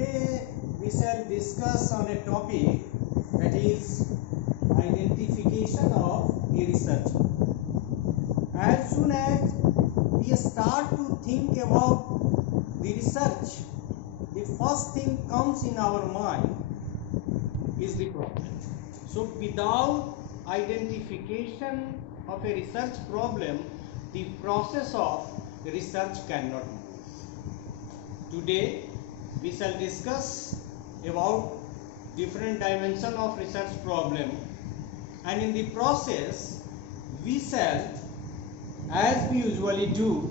Today we shall discuss on a topic that is identification of a researcher. As soon as we start to think about the research, the first thing comes in our mind is the problem. So without identification of a research problem, the process of research cannot move. Today we shall discuss about different dimension of research problem, and in the process we shall, as we usually do,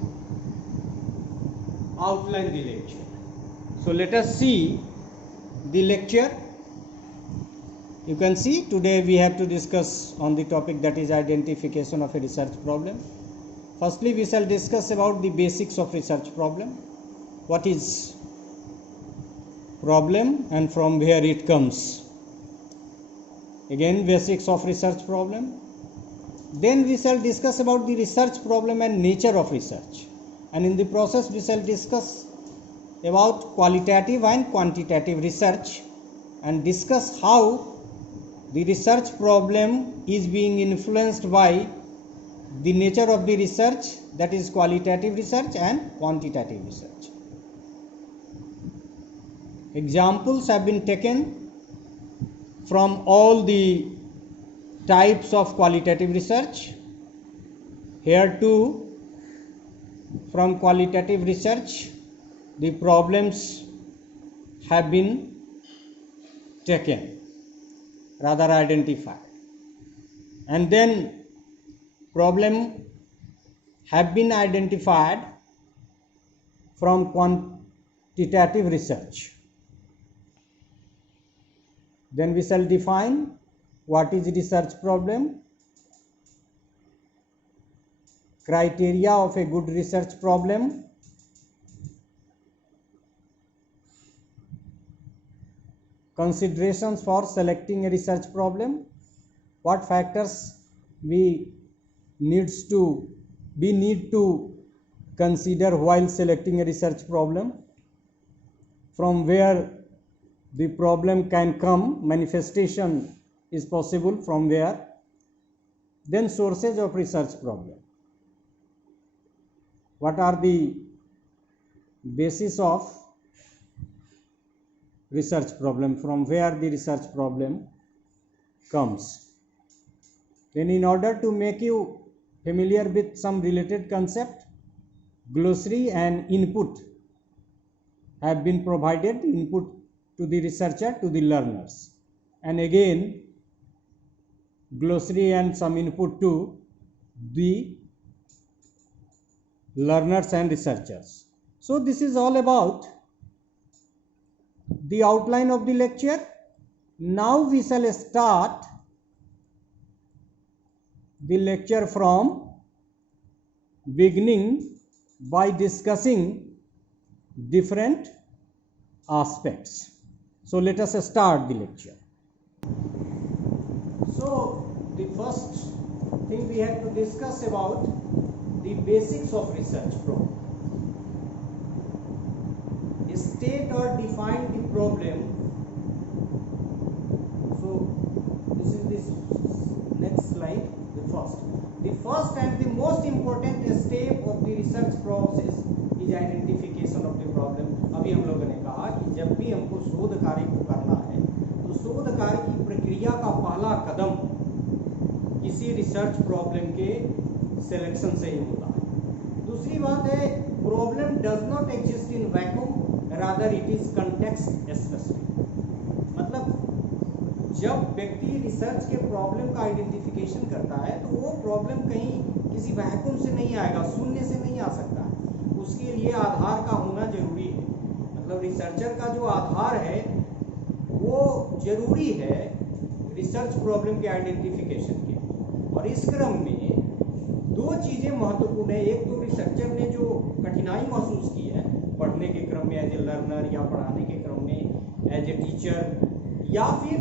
outline the lecture. So let us see the lecture. You can see today we have to discuss on the topic that is identification of a research problem. Firstly, we shall discuss about the basics of research problem. What is problem and from where it comes. Again, basics of research problem. Then we shall discuss about the research problem and nature of research. And in the process we shall discuss about qualitative and quantitative research and discuss how the research problem is being influenced by the nature of the research, that is qualitative research and quantitative research. Examples have been taken from all the types of qualitative research. Here too, from qualitative research, the problems have been taken, rather identified, and then problem have been identified from quantitative research. Then we shall define what is research problem, criteria of a good research problem, considerations for selecting a research problem, what factors we need to consider while selecting a research problem, from where the problem can come, manifestation is possible from where, then sources of research problem, what are the basis of research problem, from where the research problem comes. Then in order to make you familiar with some related concept, glossary and input have been provided, input to the researcher, to the learners, and again glossary and some input to the learners and researchers. So this is all about the outline of the lecture. Now we shall start the lecture from beginning by discussing different aspects. So let us start the lecture. So the first thing we have to discuss about the basics of research problem. State or define the problem. So this is this next slide. The first and the most important step of the research process is identification of the problem. अभी हम लोगों ने कहा कि जब भी हमको शोध कार्य को करना है तो शोध कार्य की प्रक्रिया का पहला कदम किसी रिसर्च प्रॉब्लम के सिलेक्शन से ही होता है। दूसरी बात है, problem does not exist in vacuum, rather it is context specific. मतलब जब व्यक्ति रिसर्च के प्रॉब्लम का आइडेंटिफिकेशन करता है तो वो प्रॉब्लम कहीं किसी वैक्यूम से नहीं आएगा, शून्य से नहीं आ सकता है, उसके लिए आधार का होना जरूरी है। मतलब रिसर्चर का जो आधार है वो जरूरी है रिसर्च प्रॉब्लम के आइडेंटिफिकेशन के। और इस क्रम में दो चीजें महत्वपूर्ण है। एक तो रिसर्चर ने जो कठिनाई महसूस की है पढ़ने के क्रम में एज ए लर्नर, या पढ़ाने के क्रम में एज ए टीचर, या फिर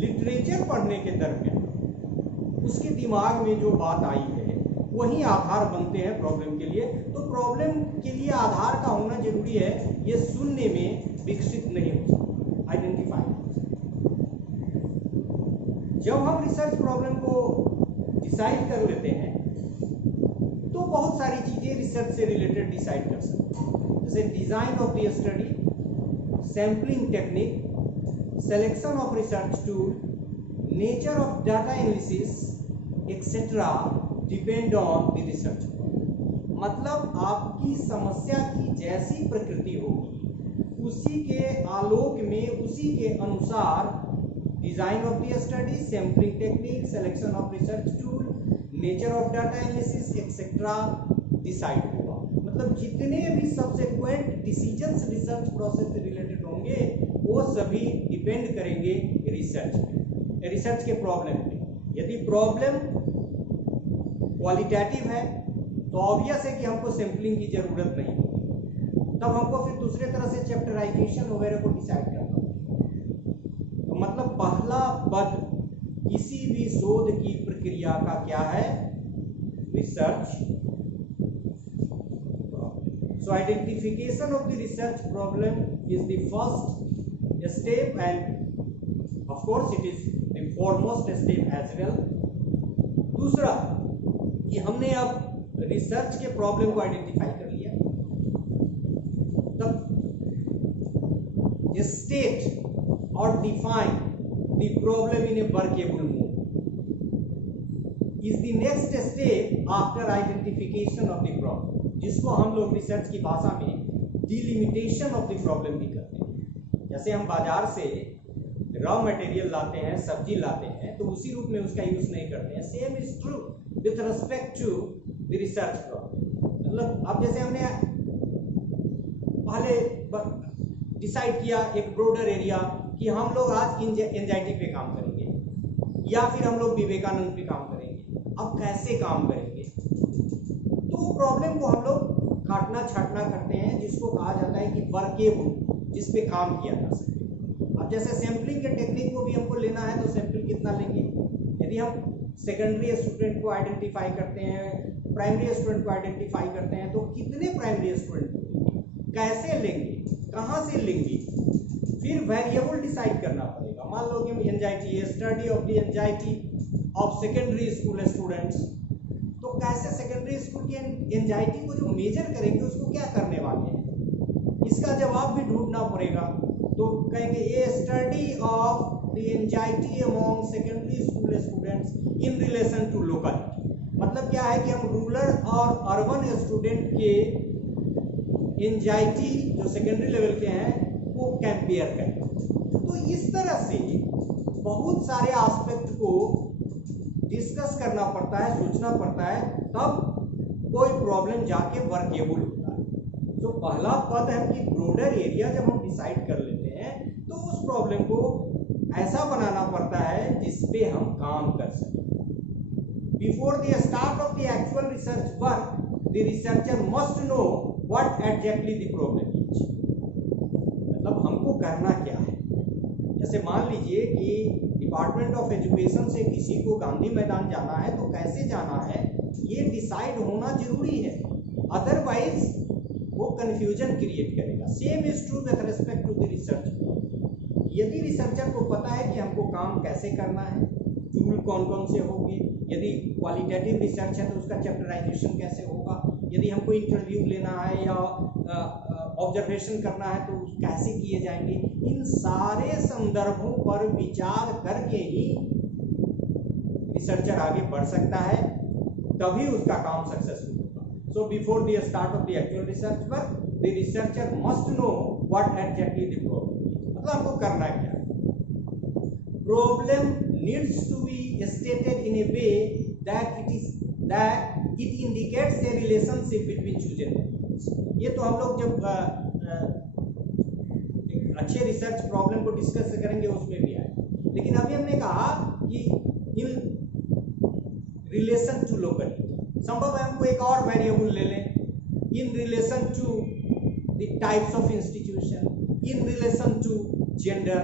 लिटरेचर पढ़ने के दरमियान उसके दिमाग में जो बात आई है वही आधार बनते हैं प्रॉब्लम के लिए। तो प्रॉब्लम के लिए आधार का होना जरूरी है, ये शून्य में विकसित नहीं जब हम रिसर्च प्रॉब्लम को डिसाइड कर लेते हैं तो बहुत सारी चीजें रिसर्च से रिलेटेड डिसाइड कर सकते हैं, जैसे design of the study, sampling technique, selection of research tool, nature of data analysis, etc. depend on the research. मतलब आपकी समस्या की जैसी प्रकृति होगी उसी के आलोक में, उसी के अनुसार design of the study, sampling technique, selection of research tool, nature of data analysis etcetera decide होगा। मतलब जितने भी सब्सिक्वेंट डिसीजंस रिसर्च प्रोसेस से रिलेटेड होंगे वो सभी डिपेंड करेंगे रिसर्च पे, रिसर्च के प्रॉब्लम पे। यदि प्रॉब्लम क्वालिटेटिव है तो ऑब्वियस है कि हमको सैम्पलिंग की जरूरत नहीं होगी, तब हमको फिर दूसरे तरह से चैप्टराइजेशन वगैरह को डिसाइड करना होगा। तो मतलब पहला पद किसी भी शोध की प्रक्रिया का क्या है? Research. So identification of the research problem is the first step, and of course it is the foremost step as well. दूसरा कि हमने अब रिसर्च के प्रॉब्लम को आइडेंटिफाई कर लिया, तब स्टेट और define the problem in A workable mode is the next step after identification of the problem, जिसको हम लोग रिसर्च की भाषा में डिलिमिटेशन ऑफ द प्रॉब्लम भी करते हैं। जैसे हम बाजार से रॉ मटेरियल लाते हैं, सब्जी लाते हैं, तो उसी रूप में उसका यूज नहीं करते हैं। Same is true with respect to the research problem. मतलब अब जैसे हमने पहले डिसाइड किया एक ब्रॉडर एरिया कि हम लोग आज एंजाइटी पे काम करेंगे या फिर हम लोग विवेकानंद पे काम करेंगे, अब कैसे काम करेंगे, तो प्रॉब्लम को हम लोग काटना छाटना करते हैं, जिसको कहा जाता है कि वर्केबल, जिस पे काम किया जा सके। अब जैसे सैम्पलिंग के टेक्निक को भी हमको लेना है तो सैंपल कितना लेंगे? यदि हम सेकेंडरी स्टूडेंट को आइडेंटिफाई करते हैं, प्राइमरी स्टूडेंट को आइडेंटिफाई करते हैं, तो कितने प्राइमरी स्टूडेंट लेंगे, कैसे लेंगे, कहाँ से लेंगे, फिर वेरिएबल डिसाइड करना पड़ेगा। मान लो कि anxiety, study of the anxiety of secondary school students, तो कैसे सेकेंडरी स्कूल की एंजाइटी को जो मेजर करेंगे उसको क्या करने वाले हैं, इसका जवाब भी ढूंढना पड़ेगा। तो कहेंगे a study of the anxiety among secondary school students in relation to locality. मतलब क्या है कि हम रूरल और अर्बन स्टूडेंट के एंजाइटी जो सेकेंडरी लेवल के हैं वो कंपेयर करें। तो इस तरह से बहुत सारे एस्पेक्ट को डिस्कस करना पड़ता है, सोचना पड़ता है, तब कोई प्रॉब्लम जाके वर्केबल होता है। तो पहला पद है कि ब्रॉडर एरिया जब हम डिसाइड कर लेते हैं तो उस प्रॉब्लम को ऐसा बनाना पड़ता है जिसपे हम काम कर सकें। Before the start of the actual research work the researcher must know what exactly the problem is. मतलब हमको करना क्या है? जैसे मान लीजिए कि डिपार्टमेंट ऑफ एजुकेशन से किसी को गांधी मैदान जाना है तो कैसे जाना है ये डिसाइड होना जरूरी है, अदरवाइज वो कंफ्यूजन क्रिएट करेगा। Same is true with respect to the research. यदि रिसर्चर को पता है कि हमको काम कैसे करना है, टूल कौन कौन से होंगे, यदि क्वालिटेटिव रिसर्च है तो उसका चैप्टराइजेशन कैसे होगा, यदि हमको इंटरव्यू लेना है या ऑब्जर्वेशन करना है तो कैसे किए जाएंगे, इन सारे संदर्भों पर विचार करके ही रिसर्चर आगे बढ़ सकता है, तभी उसका काम सक्सेसफुल होगा। So before the start of the actual research work the researcher must know what exactly the problem. मतलब हमको करना क्या है? Problem needs to be stated in a way that it indicates a relationship between chosen variables। ये तो हम लोग जब अच्छे रिसर्च प्रॉब्लम को डिस्कस करेंगे उसमें भी आए, लेकिन अभी हमने कहा कि इन रिलेशन टू लोकलिटी, संभव है हमको एक और वेरिएबल ले लें, in relation to the types of institution, in relation to gender.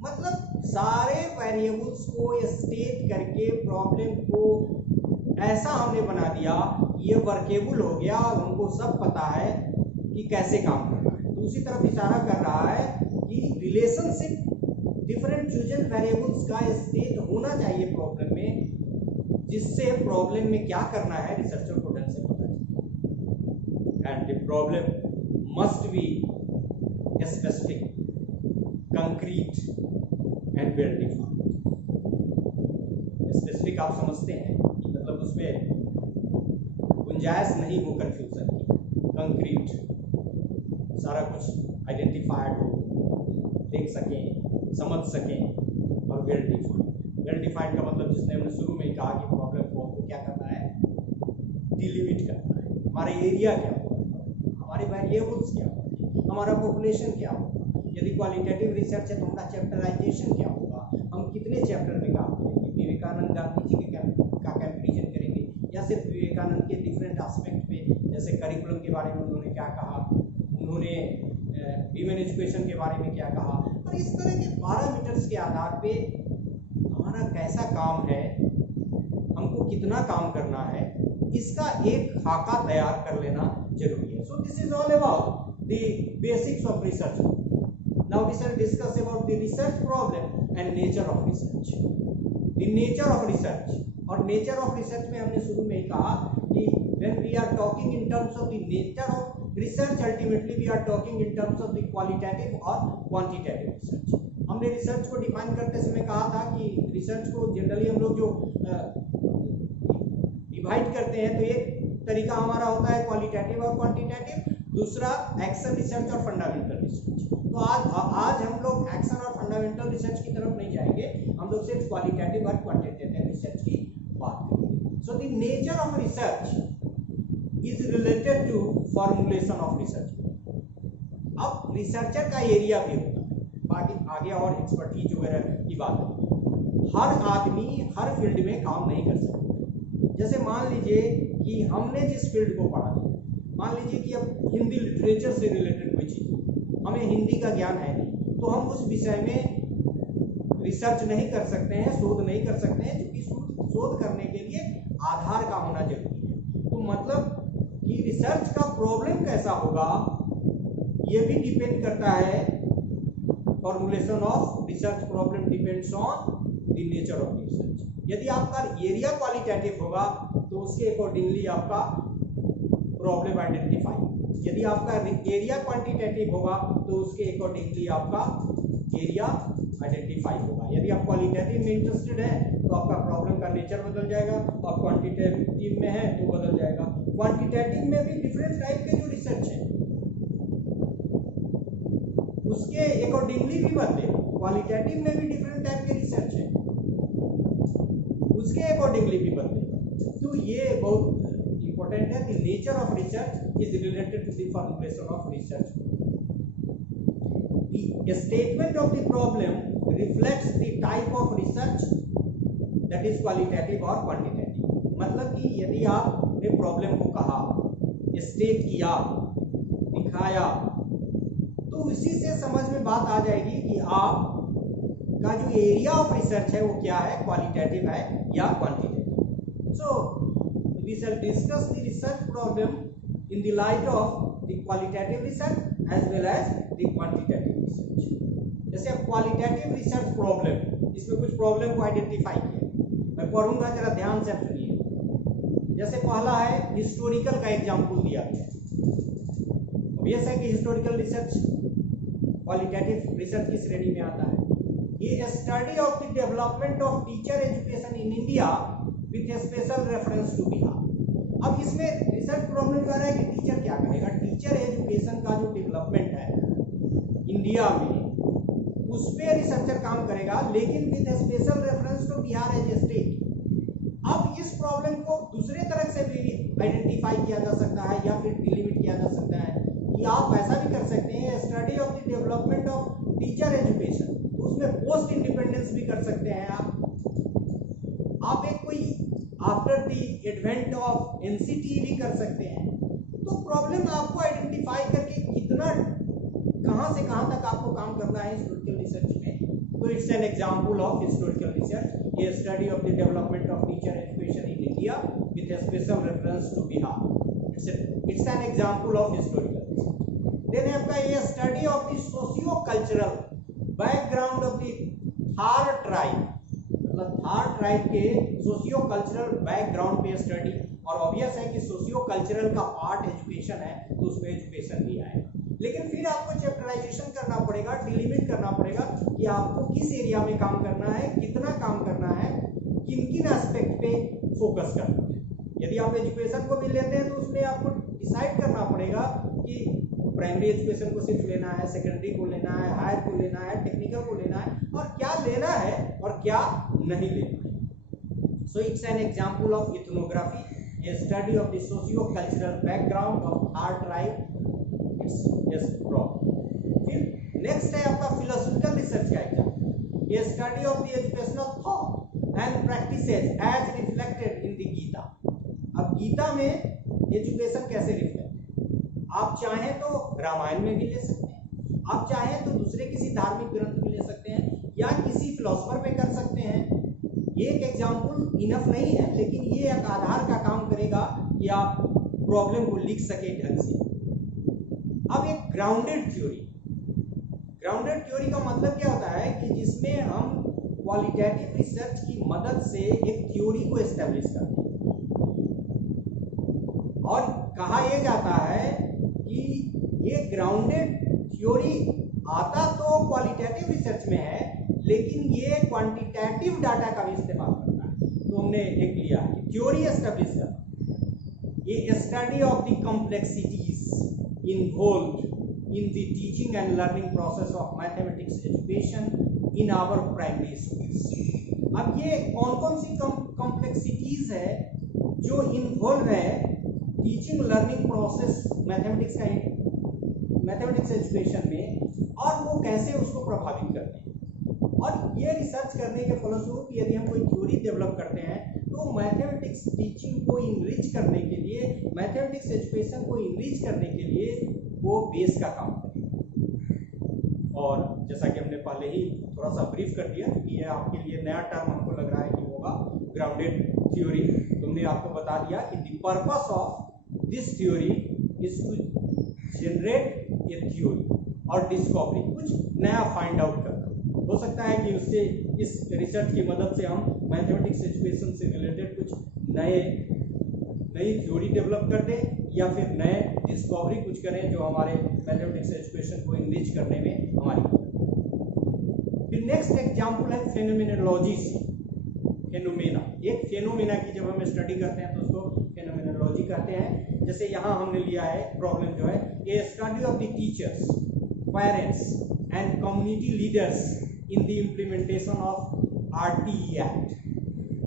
मतलब सारे वेरिएबल्स को स्टेट करके प्रॉब्लम को ऐसा हमने बना दिया, ये वर्केबल हो गया और हमको सब पता है कि कैसे काम करना है। दूसरी तरफ इशारा कर रहा है कि रिलेशनशिप डिफरेंट चूजन वेरिएबल्स का स्टेट होना चाहिए प्रॉब्लम में, जिससे प्रॉब्लम में क्या करना है रिसर्चर को ढंग से पता चले। And the problem must be specific, concrete and well defined. Specific आप समझते हैं कि मतलब उसमें गुंजाइश नहीं हो कंफ्यूजन की, कंक्रीट सारा कुछ आइडेंटिफाइड हो, देख सकें, समझ सकें, और वेल डिफाइंड। वेल डिफाइंड का मतलब जिसने हमने शुरू में ही कहा कि प्रॉब्लम को आपको क्या करना है, डिलिमिट करना है। हमारा एरिया क्या होगा, हमारे वेरिएबल्स क्या होगा, हमारा पॉपुलेशन क्या होगा। यदि क्वालिटेटिव रिसर्च है तो हमारा चैप्टराइजेशन क्या होगा, हम कितने चैप्टर में काम करेंगे, विवेकानंद गांधी जी का कंपैरिजन करेंगे या सिर्फ विवेकानंद के डिफरेंट एस्पेक्ट पे, जैसे करिकुलम के बारे में उन्होंने क्या कहा, उन्होंने वीमेन एजुकेशन के बारे में क्या कहा, और इस तरह के पैरामीटर्स के आधार पे हमारा कैसा काम है, हमको कितना काम करना है, इसका एक खाका तैयार कर लेना जरूरी है। So this is all about the basics of research. Now we shall discuss about the research problem and nature of research. The nature of research, और नेचर ऑफ रिसर्च में हमने शुरू में ही कहा कि when we are talking in terms of the nature of research, ultimately we are talking in terms of the qualitative और quantitative research. हमने रिसर्च को डिफाइन करते समय कहा था कि रिसर्च को जनरली हम लोग जो डिवाइड करते हैं, तो एक तरीका हमारा होता है क्वालिटेटिव और क्वांटिटेटिव, दूसरा एक्शन रिसर्च और फंडामेंटल रिसर्च। तो आज हम लोग एक्शन और फंडामेंटल रिसर्च की तरफ नहीं जाएंगे, हम लोग सिर्फ क्वालिटेटिव और क्वांटिटेटिव रिसर्च की बात करेंगे। So the nature of research is related to formulation of research. अब रिसर्चर का एरिया भी होता है, बाकी आगे और एक्सपर्टीज वगैरह की बात है। हर आदमी हर फील्ड में काम नहीं कर सकता। जैसे मान लीजिए कि हमने जिस फील्ड को पढ़ा, मान लीजिए कि अब हिंदी लिटरेचर से रिलेटेड कोई चीज, हमें हिंदी का ज्ञान है नहीं, तो हम उस विषय में रिसर्च नहीं कर सकते हैं, शोध नहीं कर सकते हैं, क्योंकि शोध करने के लिए आधार का होना जरूरी है। तो मतलब कि रिसर्च का प्रॉब्लम कैसा होगा ये भी डिपेंड करता है, formulation of research problem depends on the nature of research. यदि आपका एरिया क्वालिटेटिव होगा तो उसके अकॉर्डिंगली आपका प्रॉब्लम आइडेंटिफाई, यदि आपका एरिया क्वांटिटेटिव होगा तो उसके अकॉर्डिंगली आपका एरिया आइडेंटिफाई होगा। यदि आप क्वालिटेटिव में इंटरेस्टेड है तो आपका प्रॉब्लम का नेचर बदल जाएगा, और क्वांटिटेटिव में है तो बदल जाएगा। क्वांटिटेटिव में भी डिफरेंट टाइप के जो रिसर्च है उसके अकॉर्डिंगली भी बदलेगा। क्वालिटेटिव में भी डिफरेंट टाइप के रिसर्च है, उसके अकॉर्डिंगली भी बदलेगा। तो ये बहुत इंपॉर्टेंट है। The nature of research is related to the formulation of research. The statement of the problem reflects the type of research that is qualitative और क्वांटिटेटिव। मतलब कि यदि आपने प्रॉब्लम को कहा, स्टेट किया, दिखाया, तो इसी से समझ में बात आ जाएगी कि आप का जो एरिया ऑफ रिसर्च है वो क्या है, क्वालिटेटिव है या quantitative. So we shall discuss the research problem in the light of the qualitative research as well as the quantitative research. जैसे अब क्वालिटेटिव रिसर्च प्रॉब्लम, इसमें कुछ प्रॉब्लम को आइडेंटिफाई किया, मैं पढ़ूंगा, जरा ध्यान से सुनिए। जैसे पहला है हिस्टोरिकल का एग्जाम्पल दिया गया। ऑब्वियस है कि हिस्टोरिकल रिसर्च क्वालिटेटिव रिसर्च की श्रेणी में आता है। ये study of the development of teacher education in India with a special reference to Bihar. अब इसमें रिसर्च प्रॉब्लम कर रहा है कि टीचर क्या करेगा, टीचर एजुकेशन का जो डेवलपमेंट है इंडिया में उस पर रिसर्चर काम करेगा, लेकिन with a special reference to Bihar as a state. अब इस प्रॉब्लम को दूसरे तरह से भी आइडेंटिफाई किया जा सकता है या फिर डिलिमिट किया जा सकता है कि आप ऐसा भी कर सकते हैं, study of the development of teacher education, उसमें पोस्ट इंडिपेंडेंस भी कर सकते हैं आप एक कोई after the advent of NCT भी कर सकते हैं। तो प्रॉब्लम आपको आइडेंटिफाई करके कितना कहां से कहां तक आपको काम करना है हिस्टोरिकल रिसर्च में। तो it's an example of historical research, a study of the development of teacher education in India with a special reference to Bihar. It's an example of historical research. Then आपका ये study of the socio cultural background of the Thar tribe, मतलब Thar tribe के socio cultural background पे study, और obvious है कि socio cultural का part education है तो उसमें एजुकेशन भी आएगा। लेकिन फिर आपको चैप्टराइजेशन करना पड़ेगा, डिलिमिट करना पड़ेगा कि आपको किस एरिया में काम करना है, कितना काम करना है, किन किन एस्पेक्ट पे फोकस करना है। यदि आप एजुकेशन को भी लेते हैं तो उसमें आपको डिसाइड करना पड़ेगा कि प्राइमरी एजुकेशन को सिर्फ लेना है, सेकेंडरी को लेना है, हायर को लेना है, टेक्निकल को लेना है, और क्या लेना है और क्या नहीं लेना है। So it's an example of ethnography, a study of the socio-cultural background of Thar tribe. It's just broad. फिर नेक्स्ट है आपका फिलोसॉफिकल रिसर्च का example, a study of the educational thought and practices as reflected in the Gita. अब गीता में education कैसे reflect है, आप चाहें तो रामायण में भी ले सकते हैं, आप चाहें तो दूसरे किसी धार्मिक ग्रंथ में ले सकते हैं, या किसी फिलोसफर पे कर सकते हैं। एक एग्जाम्पल इनफ नहीं है, लेकिन ये एक आधार का काम करेगा कि आप प्रॉब्लम को लिख सके ढंग से। अब एक ग्राउंडेड थ्योरी, ग्राउंडेड थ्योरी का मतलब क्या होता है कि जिसमें हम क्वालिटेटिव रिसर्च की मदद से एक थ्योरी को एस्टेब्लिश करते हैं, और कहा यह जाता है कि ये ग्राउंडेड थ्योरी आता तो क्वालिटेटिव रिसर्च में है, लेकिन ये क्वांटिटेटिव डाटा का भी इस्तेमाल करता है। तो हमने एक लिया कि थ्योरी एस्टेब्लिश करना, ये study of the complexities involved in the teaching and learning process of mathematics education in our primary schools. अब ये कौन कौन सी कॉम्प्लेक्सिटीज है जो इन्वॉल्व है teaching learning process mathematics education में, और वो कैसे उसको प्रभावित करते हैं। और ये रिसर्च करने के फलस्वरूप यदि हम कोई थ्योरी डेवलप करते हैं तो मैथमेटिक्स टीचिंग को इनरिच करने के लिए, मैथमेटिक्स एजुकेशन को इनरिच करने के लिए वो बेस का काम करेगा। और जैसा कि हमने पहले ही थोड़ा सा ब्रीफ कर दिया कि ये आपके लिए नया टर्म हमको लग रहा है कि होगा ग्राउंडेड थ्योरी। तुमने आपको बता दिया कि the purpose of this theory is to generate a theory और डिस्कवरी, कुछ नया फाइंड आउट करना। हो सकता है कि उससे इस रिसर्च की मदद से हम मैथमेटिक्स एजुकेशन से रिलेटेड कुछ नई थ्योरी डेवलप कर दें, या फिर नए डिस्कवरी कुछ करें जो हमारे मैथमेटिक्स एजुकेशन को इनरिच करने में हमारी मदद। फिर नेक्स्ट एग्जांपल है फेनोमेनोलॉजी से, फेनोमेना। एक फेनोमेना की जब हम स्टडी करते हैं तो उसको फेनोमेनोलॉजी कहते हैं। जैसे यहाँ हमने लिया है प्रॉब्लम जो है, a study of the teachers, parents and community leaders in the implementation of RTE Act।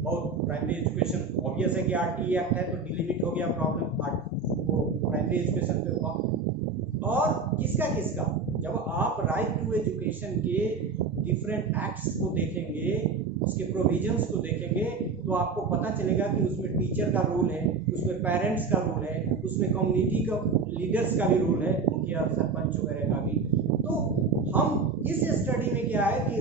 और प्राइमरी एजुकेशन ऑब्वियस है कि RTE Act है तो डिलिमिट हो गया प्रॉब्लम, वो प्राइमरी एजुकेशन पे हुआ। और किसका जब आप राइट टू एजुकेशन के डिफरेंट एक्ट्स को देखेंगे, उसके प्रोविजंस को देखेंगे, तो आपको पता चलेगा कि उसमें टीचर का रोल है, उसमें पेरेंट्स का रोल है, उसमें कम्युनिटी का लीडर्स का भी रोल है, मुखिया सरपंच वगैरह का भी। तो हम इस स्टडी में क्या है कि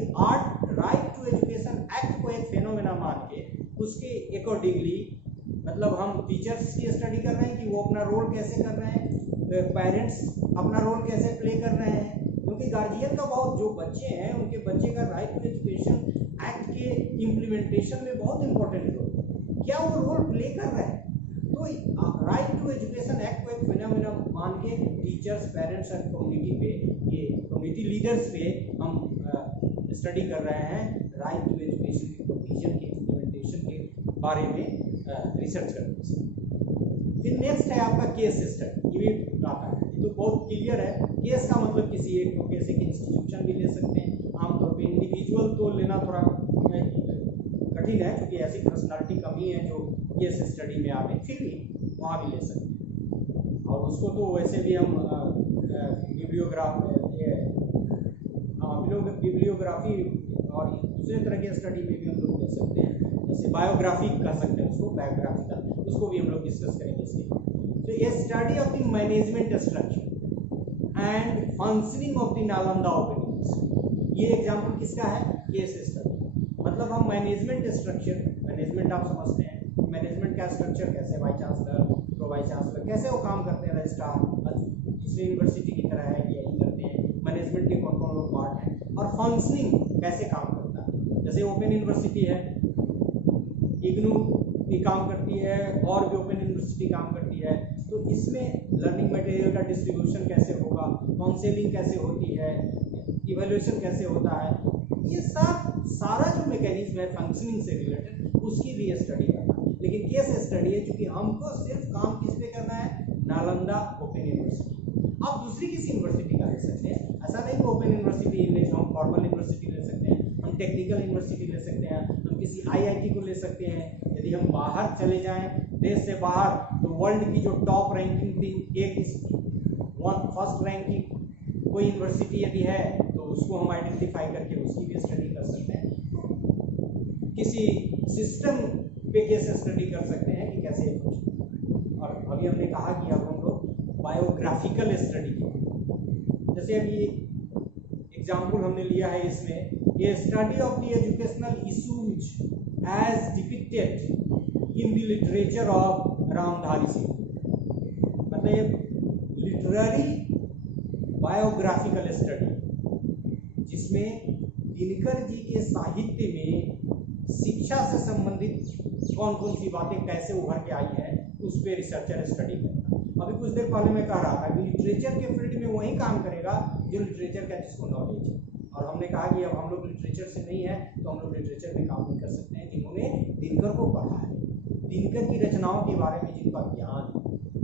राइट टू एजुकेशन एक्ट को एक फेनोमेना मान के उसके अकॉर्डिंगली, मतलब हम टीचर्स की स्टडी कर रहे हैं कि वो अपना रोल कैसे कर रहे हैं, पेरेंट्स अपना रोल कैसे प्ले कर रहे हैं, क्योंकि गार्जियन का बहुत, जो बच्चे हैं उनके बच्चे का राइट टू एजुकेशन एक्ट के इम्प्लीमेंटेशन में बहुत इंपॉर्टेंट रोल, क्या वो रोल प्ले कर रहे हैं। तो राइट टू एजुकेशन एक्ट को एक फेनोमेना मान के टीचर्स, पेरेंट्स और कम्युनिटी पे, ये कम्युनिटी लीडर्स पे हम स्टडी कर रहे हैं राइट टू एजुकेशन के प्रोविजन के इम्प्लीमेंटेशन के बारे में रिसर्च करने से। फिर नेक्स्ट है आपका केस स्टडी। ये भी आता है, ये तो बहुत क्लियर है। केस का मतलब किसी एक को कैसे इंस्टीट्यूशन भी ले सकते हैं, आमतौर पे इंडिविजुअल तो लेना थोड़ा कठिन है क्योंकि ऐसी पर्सनालिटी कमी है जो केस स्टडी में आवे, फिर भी वहाँ भी ले सकते हैं। और उसको तो वैसे भी हम बिब्लियोग्राफी और दूसरे तरह के स्टडी में भी हम लोग ले सकते हैं, जैसे बायोग्राफी कर सकते हैं उसको, बायोग्राफिकल, उसको भी हम लोग डिस्कस करेंगे इसके। तो ये study of the management structure and functioning of the Nalanda openings. ये एग्जाम्पल किसका है, केस स्टडी। मतलब हम मैनेजमेंट स्ट्रक्चर, मैनेजमेंट आप समझते हैं, मैनेजमेंट का स्ट्रक्चर कैसे, vice chancellor, pro vice chancellor कैसे वो काम करते हैं, रजिस्ट्रार दूसरी यूनिवर्सिटी की तरह है कि यही करते हैं, मैनेजमेंट के कौन कौन लोग पार्ट हैं, और फंक्शनिंग कैसे काम करता है, जैसे ओपन यूनिवर्सिटी है, इग्नू भी काम करती है और भी ओपन यूनिवर्सिटी काम करती है। तो इसमें लर्निंग मटेरियल का डिस्ट्रीब्यूशन कैसे होगा, काउंसलिंग कैसे होती है, इवैल्यूएशन कैसे होता है, ये सब सारा जो मैकेनिज्म है फंक्शनिंग से रिलेटेड उसकी भी स्टडी करना। लेकिन केस स्टडी है क्योंकि हमको सिर्फ काम किस पे करना है, नालंदा ओपन यूनिवर्सिटी। आप दूसरी किसी यूनिवर्सिटी का ले सकते हैं, ऐसा नहीं कि ओपन यूनिवर्सिटी ले, हम फॉर्मल यूनिवर्सिटी ले सकते हैं, हम टेक्निकल यूनिवर्सिटी ले सकते हैं, हम किसी आईआईटी को ले सकते हैं। यदि हम बाहर चले जाएं देश से बाहर, तो वर्ल्ड की जो टॉप रैंकिंग थी, एक फर्स्ट रैंकिंग कोई यूनिवर्सिटी यदि है तो उसको हम आइडेंटिफाई करके उसकी भी स्टडी कर सकते हैं। किसी सिस्टम पे कैसे स्टडी कर सकते हैं कि कैसे। और अभी हमने कहा कि अब हम लोग बायोग्राफिकल स्टडी की, जैसे अभी एग्जाम्पल हमने लिया है इसमें, ये study of the educational issues as depicted in the literature of Ramdhari Singh. मतलब ये लिटरेरी बायोग्राफिकल स्टडी जिसमें दिनकर जी के साहित्य में शिक्षा से संबंधित कौन कौन सी बातें कैसे उभर के आई हैं उस पर रिसर्चर स्टडी करना। अभी कुछ देर पहले मैं कह रहा था कि लिटरेचर के फील्ड में वही काम करेगा जो लिटरेचर का जिसको नॉलेज है। और हमने कहा कि अब हम लोग लिटरेचर से नहीं है तो हम लोग लिटरेचर में काम नहीं कर सकते हैं जिन्होंने दिनकर को पढ़ा है, दिनकर की रचनाओं के बारे में जिनका ज्ञान है,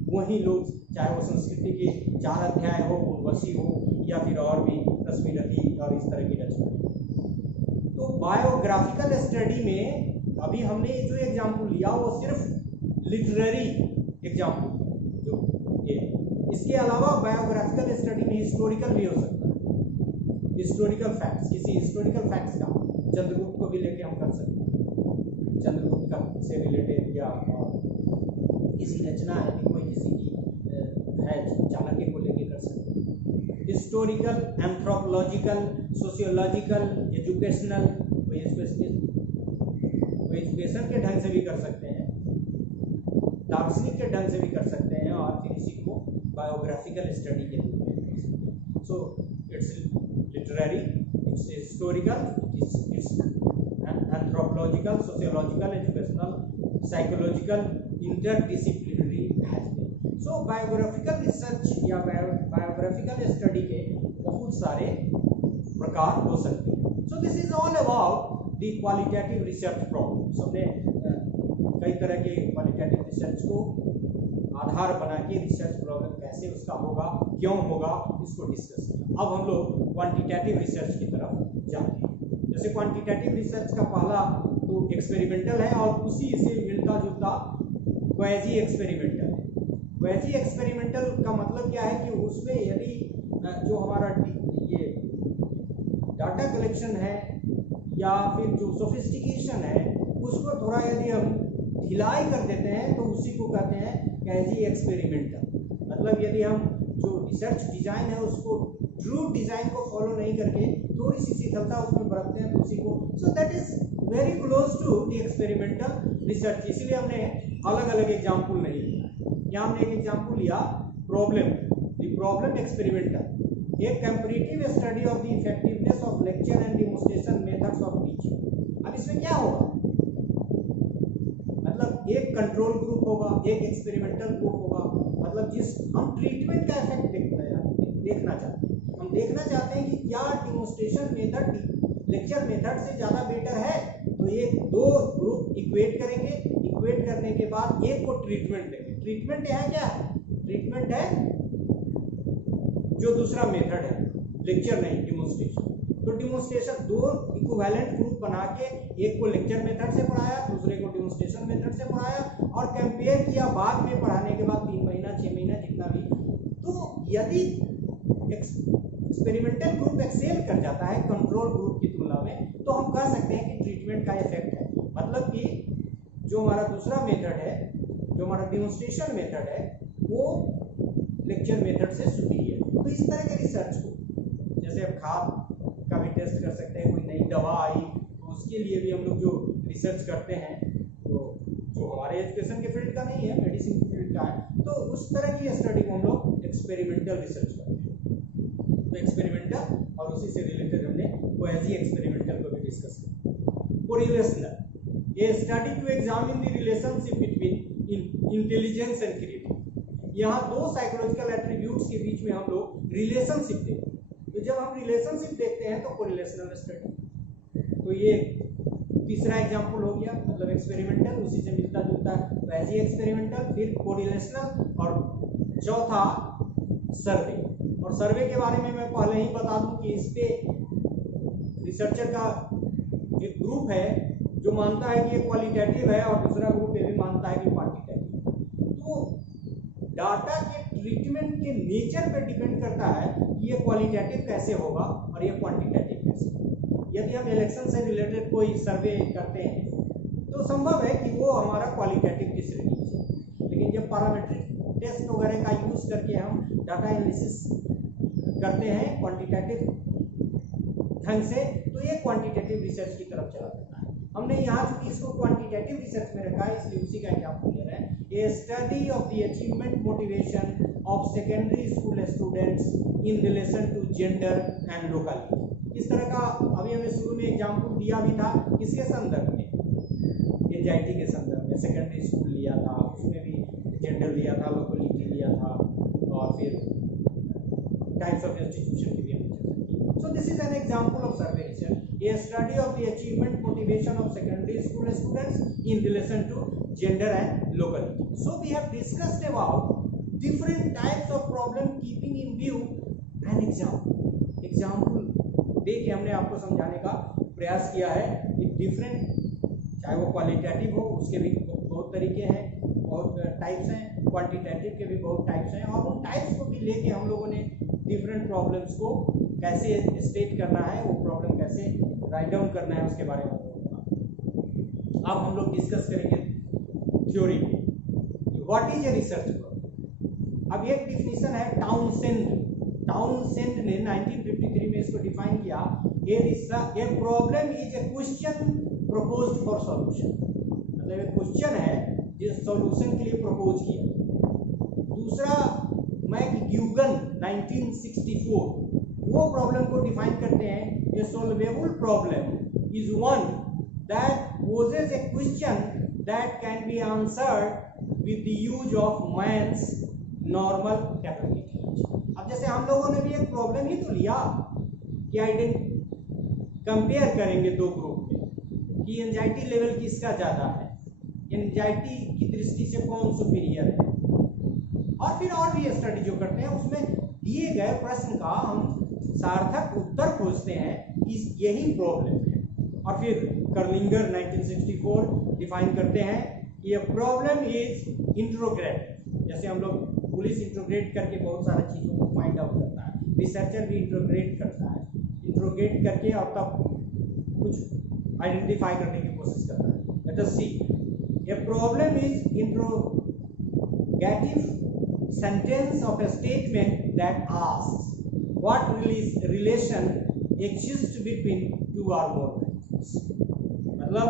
वही लोग, चाहे वो संस्कृति के 4 अध्याय हो, उर्वशी हो, या फिर और भी रश्मिरथी और इस तरह की रचनाएं। तो बायोग्राफिकल स्टडी में अभी हमने जो एग्जाम्पल लिया वो सिर्फ लिटरेरी एग्जाम्पल जो ये, इसके अलावा बायोग्राफिकल स्टडी में हिस्टोरिकल भी हो सकता है, हिस्टोरिकल फैक्ट्स, किसी हिस्टोरिकल फैक्ट्स का, चंद्रगुप्त को भी लेके हम कर सकते हैं, चंद्रगुप्त का से रिलेटेड, या किसी रचना है कोई किसी की है चाणक्य को लेके कर सकते हैं। हिस्टोरिकल, एंथ्रोपोलॉजिकल, सोशियोलॉजिकल, एजुकेशनल, कोई एजुकेशन के ढंग से भी कर सकते हैं, दार्शनिक के ढंग से भी कर सकते हैं, और फिर इसी को बायोग्राफिकल स्टडी के रूप में कर सकते हैं। So it's literary, it's historical, it's anthropological, sociological, educational, psychological, interdisciplinary has been. So biographical research या बायोग्राफिकल स्टडी के बहुत सारे प्रकार हो सकते हैं। So this is all about the qualitative research problems. हमने कई तरह के क्वालिटेटिव रिसर्च को आधार बना के रिसर्च प्रॉब्लम कैसे उसका होगा, क्यों होगा, इसको डिस्कस किया। अब हम लोग क्वांटिटेटिव रिसर्च की तरफ जाते हैं। जैसे क्वांटिटेटिव रिसर्च का पहला तो एक्सपेरिमेंटल है और उसी से मिलता जुलता क्वेजी एक्सपेरिमेंटल है। क्वेजी एक्सपेरिमेंटल का मतलब क्या है कि उसमें यदि जो हमारा ये डाटा कलेक्शन है या फिर जो सोफिस्टिकेशन है उसको थोड़ा यदि हम ढिलाई कर देते हैं तो उसी को कहते हैं क्वेजी एक्सपेरिमेंटल। मतलब यदि हम जो रिसर्च डिजाइन है उसको ट्रू डिजाइन को फॉलो नहीं करके थोड़ी सी शिथिलता उसमें बरतते हैं तो उसी को, so that is very close to the experimental research. इसीलिए हमने अलग अलग एग्जाम्पल नहीं लिया। यहाँ हमने एक एग्जाम्पल लिया प्रॉब्लम, द प्रॉब्लम एक्सपेरिमेंटल, एक comparative study of the effectiveness of lecture and demonstration methods of teaching. अब इसमें क्या होगा, मतलब एक कंट्रोल ग्रुप होगा, एक एक्सपेरिमेंटल ग्रुप होगा, मतलब जिस हम ट्रीटमेंट का इफेक्ट देखना चाहते हैं। हम देखना चाहते हैं कि क्या डेमोंस्ट्रेशन मेथड लेक्चर मेथड से ज़्यादा बेटर है, तो ये दो ग्रुप इक्वेट करेंगे, इक्वेट करने के बाद एक को ट्रीटमेंट देंगे। ट्रीटमेंट यहाँ क्या है, ट्रीटमेंट है जो दूसरा मेथड है, लेक्चर नहीं डेमोंस्ट्रेशन। तो डेमोंस्ट्रेशन दो इक्विवेलेंट ग्रुप बना के एक को लेक्चर मेथड से पढ़ाया, दूसरे को डेमोंस्ट्रेशन मेथड से पढ़ाया और कंपेयर किया बाद में पढ़ाने के बाद 3 महीना 6 महीना जितना भी। तो यदि एक्सपेरिमेंटल ग्रुप एक्सेल कर जाता है कंट्रोल ग्रुप की तुलना में तो हम कह सकते हैं कि ट्रीटमेंट का इफेक्ट है। मतलब कि जो हमारा दूसरा मेथड है, जो हमारा डेमोंस्ट्रेशन मेथड है, वो लेक्चर मेथड से सुपीरियर। तो इस तरह के रिसर्च को, जैसे अब खाद का भी टेस्ट कर सकते हैं, कोई नई दवा आई तो उसके लिए भी हम लोग जो रिसर्च करते हैं, तो जो हमारे एजुकेशन के फील्ड का नहीं है, मेडिसिन के फील्ड का है, तो उस तरह की स्टडी को हम लोग एक्सपेरिमेंटल रिसर्च करते हैं। तो एक्सपेरिमेंटल और उसी से रिलेटेड हमने क्वेजी एक्सपेरिमेंटल को भी डिस्कस किया। Correlational, a study to examine the relationship between intelligence and creativity. यहाँ दो साइकोलॉजिकल एट्रीब्यूट्स के बीच में हम लोग रिलेशनशिप देखते हैं। तो जब हम रिलेशनशिप देखते हैं तो कोरिलेशनल स्टडी। तो ये तीसरा एग्जांपल हो गया, मतलब एक्सपेरिमेंटल, उसी से मिलता जुलता वैसी एक्सपेरिमेंटल, फिर कोरिलेशनल, और चौथा सर्वे। और सर्वे के बारे में मैं पहले ही बता दूं कि इस पे रिसर्चर का एक ग्रुप है जो मानता है कि ये क्वालिटेटिव है और दूसरा ग्रुप ये भी मानता है कि क्वांटिटेटिव। तो डाटा के ट्रीटमेंट के नेचर पे डिपेंड करता है कि ये क्वालिटेटिव कैसे होगा और ये क्वांटिटेटिव कैसे होगा। यदि हम इलेक्शन से रिलेटेड कोई सर्वे करते हैं तो संभव है कि वो हमारा क्वालिटेटिव की श्रेणी है, लेकिन जब पैरामीट्रिक टेस्ट वगैरह का यूज करके हम डाटा एनालिसिस करते हैं क्वांटिटेटिव ढंग से, तो ये क्वांटिटेटिव रिसर्च की तरफ चला जाता है। हमने यहाँ चूंकि इसको क्वांटिटेटिव रिसर्च में रखा है इसलिए उसी का एग्जांपल ले रहे हैं। A study of the achievement motivation of secondary school students in relation to gender and locality. इस तरह का अभी हमने शुरू में एग्जांपल दिया भी था, किसके संदर्भ में, एंजाइटी के संदर्भ में। सेकेंडरी स्कूल लिया था, उसमें भी जेंडर लिया था, लोकलिटी लिया था, और फिर टाइप्स ऑफ इंस्टीट्यूशन की भी हमने चर्चा की। सो this is an example of survey research, a study of the achievement motivation of secondary school students in relation to gender and locality. So we have discussed about different types of problem keeping in view an example दे के हमने आपको समझाने का प्रयास किया है कि different, चाहे वो क्वालिटेटिव हो उसके भी बहुत तरीके हैं, बहुत टाइप्स हैं, क्वांटिटेटिव के भी बहुत टाइप्स हैं, और उन टाइप्स को भी लेके हम लोगों ने डिफरेंट प्रॉब्लम्स को कैसे स्टेट करना है, वो प्रॉब्लम कैसे राइट डाउन करना है, उसके बारे में अब हम लोग डिस्कस करेंगे थ्योरी में। What is a research problem? अब एक डिफिनीशन है टाउनसेंड ने 1953 में इसको डिफाइन किया, ए problem is a question proposed for solution. मतलब एक क्वेश्चन है जिस सॉल्यूशन के लिए प्रपोज किया। दूसरा मैकग्यूगन 1964 वो प्रॉब्लम को डिफाइन करते हैं, a solvable problem is one that poses a question that can be answered with the use of man's normal capabilities। अब जैसे हम लोगों ने भी एक प्रॉब्लम ही तो लिया कि कंपेयर करेंगे दो ग्रुप में कि एंजाइटी लेवल किसका ज्यादा है, एंजाइटी की दृष्टि से कौन सुपीरियर है, और फिर और भी स्टडी जो करते हैं उसमें दिए गए प्रश्न का हम सार्थक उत्तर खोजते हैं कि यही प्रॉब्लम है। और फिर कर्लिंगर 1964 डिफाइन करते हैं कि ये प्रॉब्लम इज इंट्रोग्रेटिव। जैसे हम लोग पुलिस इंट्रोग्रेट करके बहुत सारी चीज़ों को फाइंड आउट करता है, रिसर्चर भी इंट्रोग्रेट करता है, इंट्रोग्रेट करके और तब कुछ आइडेंटिफाई करने की कोशिश करता है। Let us see, a problem is interrogative sentence of a statement that asks what relation exists between two or more factors। मतलब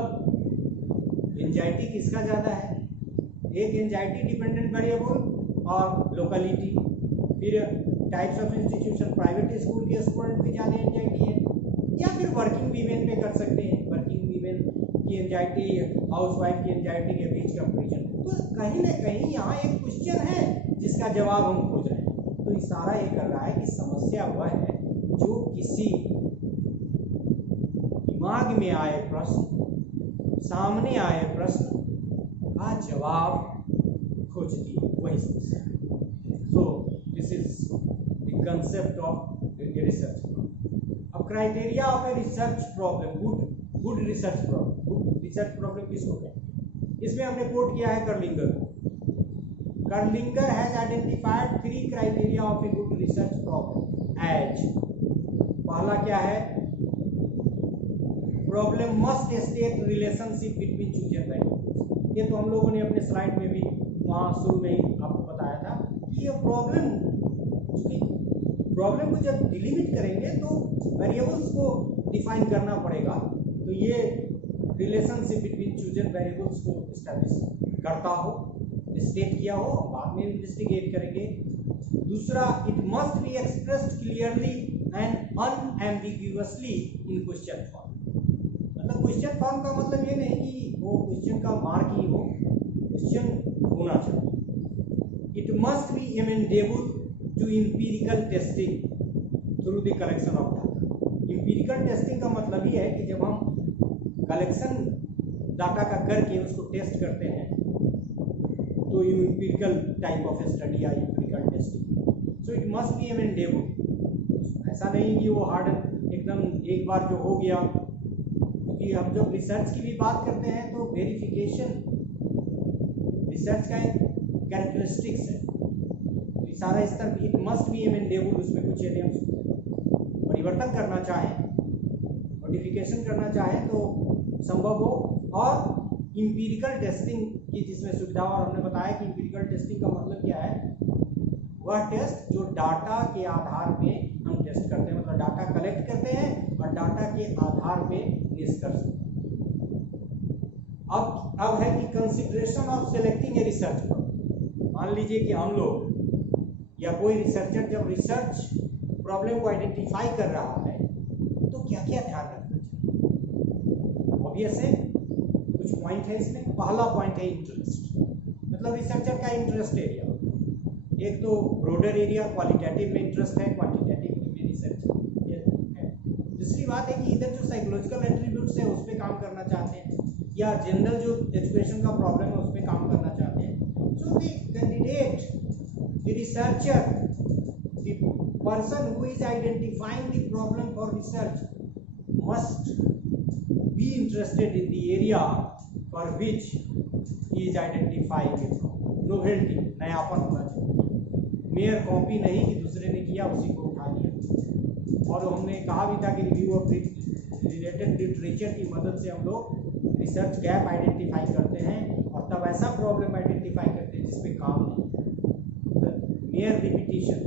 एंजाइटी किसका ज्यादा है, एक एंजाइटी डिपेंडेंट वेरिएबल और लोकलिटी, फिर types of institution, private school के student भी ज्यादा एंजाइटी है, या फिर वर्किंग वीमेन पे कर सकते हैं, वर्किंग वीमेन की एंजाइटी हाउसवाइफ की एंजाइटी के बीच कंपैरिजन। तो कहीं ना कहीं यहाँ एक क्वेश्चन है जिसका जवाब हम खोज रहे हैं। तो इशारा ये कर रहा है कि समस्या वह है जो किसी दिमाग में आए प्रश्न, सामने आए प्रश्न का जवाब खोजती है, वही समस्या है। So this is the concept of research problem. अब criteria of a research problem, good research problem. Good research problem किसको कहते हैं? इसमें हमने कोट किया है कर्लिंगर को। Kerlinger has identified 3 criteria of a good research problem as, पहला क्या है, problem must state relationship between chosen variables। ये तो हम लोगों ने अपने स्लाइड में भी वहाँ शुरू में ही आपको बताया था कि ये प्रॉब्लम को जब डिलिमिट करेंगे तो वेरिएबल्स को डिफाइन करना पड़ेगा। तो ये रिलेशनशिप बिटवीन चूजन वेरिएबल्स को एस्टैब्लिश करता हो, स्टेट किया हो, बाद में इन्वेस्टिगेट करेंगे। दूसरा, it must be expressed clearly and unambiguously in question form. मतलब क्वेश्चन फॉर्म का मतलब ये नहीं कि वो क्वेश्चन का मार्क ही हो, क्वेश्चन होना चाहिए। It must be amenable to empirical testing through the collection of data. Empirical testing का मतलब ये है कि जब हम कलेक्शन डाटा का करके उसको टेस्ट करते हैं तो you empirical type of study या empirical testing. So it must be amenable. ऐसा नहीं कि वो हार्ड एकदम एक बार जो हो गया, क्योंकि हम जब रिसर्च की भी बात करते हैं तो वेरिफिकेशन रिसर्च का एक कैरेक्टरिस्टिक्स है। तो सारा स्तर इट मस्ट बी एमेंडेबल, उसमें कुछ यदि हम परिवर्तन करना चाहें, मॉडिफिकेशन करना चाहें तो संभव हो। और इंपीरिकल टेस्टिंग की जिसमें सुविधा, और हमने बताया कि इंपीरिकल टेस्टिंग का मतलब क्या है, वह टेस्ट जो डाटा के आधार पे हम टेस्ट करते हैं, मतलब डाटा कलेक्ट करते हैं और डाटा के आधार पे निष्कर्ष। अब है कि consideration of selecting a research. मान लीजिए कि हम लोग या कोई रिसर्चर जब रिसर्च प्रॉब्लम को आइडेंटिफाई कर रहा है तो क्या क्या ध्यान रखना चाहिए। ऑब्वियस है कुछ पॉइंट है इसमें। पहला पॉइंट है इंटरेस्ट, मतलब रिसर्चर का इंटरेस्ट एरिया। एक तो ब्रॉडर एरिया क्वालिटेटिव में इंटरेस्ट है, क्वांटिटेटिव में रिसर्च है। दूसरी बात है कि इधर जो साइकोलॉजिकल एट्रीब्यूट्स है उस पर काम करना चाहते हैं, या जनरल जो एक्सप्रेशन का प्रॉब्लम है उस पर काम करना चाहते हैं। So the candidate, the researcher, the person who is identifying the problem for research must be interested in the area for which he is identifying it. Novelty, नयापन होना चाहिए। मेयर कॉपी नहीं कि दूसरे ने किया उसी को उठा लिया। और हमने कहा भी था कि रिव्यू ऑफ रिलेटेड लिटरेचर की मदद से हम लोग रिसर्च गैप आइडेंटिफाई करते हैं और तब ऐसा प्रॉब्लम आइडेंटिफाई करते हैं जिसपे काम नहीं। मेयर रिपीटिशन,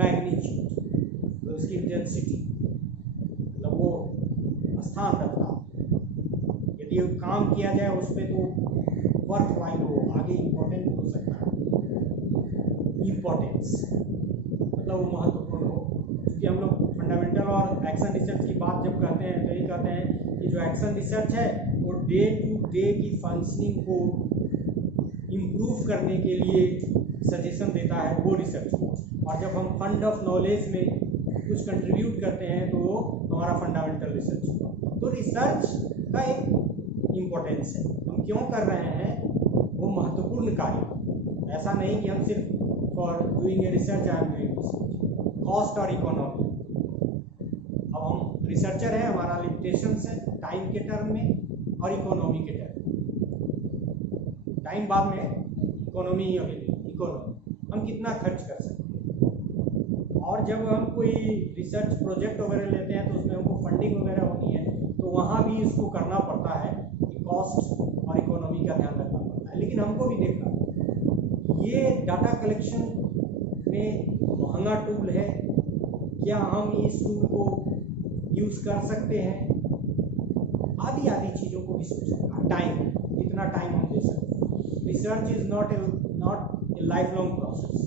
मैग्नीट्यूड, उसकी इंटेंसिटी, मतलब वो स्थान रखता, यदि काम किया जाए उस पर तो वर्थ वाइल हो, आगे इम्पोर्टेंट हो सकता है। इम्पोर्टेंस मतलब वो महत्वपूर्ण हो, क्योंकि हम लोग फंडामेंटल और एक्शन रिसर्च की बात जब करते हैं तो ये कहते हैं कि जो एक्शन रिसर्च है वो डे टू डे की फंक्शनिंग को इम्प्रूव करने के लिए सजेशन देता है वो रिसर्च को। और जब हम फंड ऑफ नॉलेज में कुछ कंट्रीब्यूट करते हैं तो वो हमारा फंडामेंटल रिसर्च हुआ। तो रिसर्च का एक इम्पोर्टेंस है, हम क्यों कर रहे हैं, वो महत्वपूर्ण कार्य। ऐसा नहीं कि हम सिर्फ for doing a research I am doing research. Cost और इकोनॉमी, अब हम रिसर्चर हैं, हमारा लिमिटेशंस है टाइम के टर्म में और इकोनॉमी के टर्म में। टाइम बाद में, इकोनॉमी ही अभी। इकोनॉमी हम कितना खर्च कर सकते हैं, और जब हम कोई रिसर्च प्रोजेक्ट वगैरह लेते हैं तो उसमें हमको फंडिंग वगैरह होनी है तो वहाँ भी इसको करना पड़ता है कि कॉस्ट और इकोनॉमी का ध्यान रखना पड़ता है। लेकिन हमको भी देखना, ये डाटा कलेक्शन में महंगा टूल है, क्या हम इस टूल को यूज़ कर सकते हैं, आदि आदि चीज़ों को भी सोचना। टाइम, कितना टाइम हम दे सकते हैं। Research is not a life long process.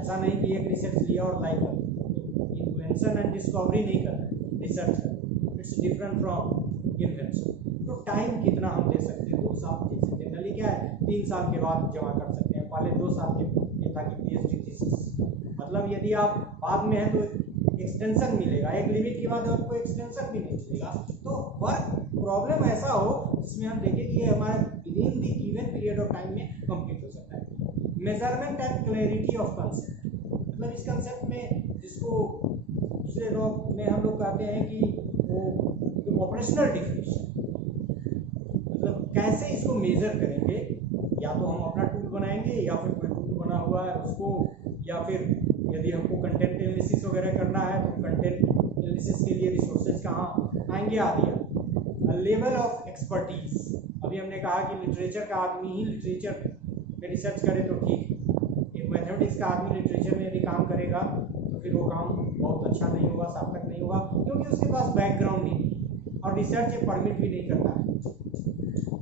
ऐसा नहीं कि एक रिसर्च लिया और लाइफ इन्वेंशन एंड डिस्कवरी नहीं कर रहे research, it's different from invention. तो टाइम कितना हम दे सकते हैं, 2 साल जैसे जनरली क्या है 3 साल के बाद जमा कर सकते हैं, पहले 2 साल के ताकि PhD थीसिस, मतलब यदि आप बाद में हैं तो एक्सटेंशन मिलेगा, एक लिमिट के बाद आपको एक्सटेंशन भी नहीं मिलेगा। तो वर्क प्रॉब्लम ऐसा हो जिसमें हम देखें कि ये हमारे with in the given period of time में कंप्लीट हो सकता है। Measurement and clarity of concept, मतलब इस कंसेप्ट में जिसको दूसरे लोग में हम लोग कहते हैं कि वो ऑपरेशनल डिफिनेशन, मतलब कैसे इसको मेजर करेंगे, या तो हम अपना टूल बनाएंगे या फिर कोई टूल बना हुआ है उसको, या फिर यदि हमको कंटेंट एनालिसिस वगैरह करना है तो कंटेंट एनालिसिस के लिए रिसोर्सेज कहाँ आएंगे, आदि। लेवल ऑफ एक्सपर्टीज, अभी हमने कहा कि लिटरेचर का आदमी ही लिटरेचर में रिसर्च करे तो ठीक, एक मैथमेटिक्स का आदमी लिटरेचर में यदि काम करेगा तो फिर वो काम बहुत अच्छा नहीं होगा, सार्थक नहीं होगा, क्योंकि उसके पास बैकग्राउंड ही नहीं और रिसर्च ये परमिट भी नहीं करता है।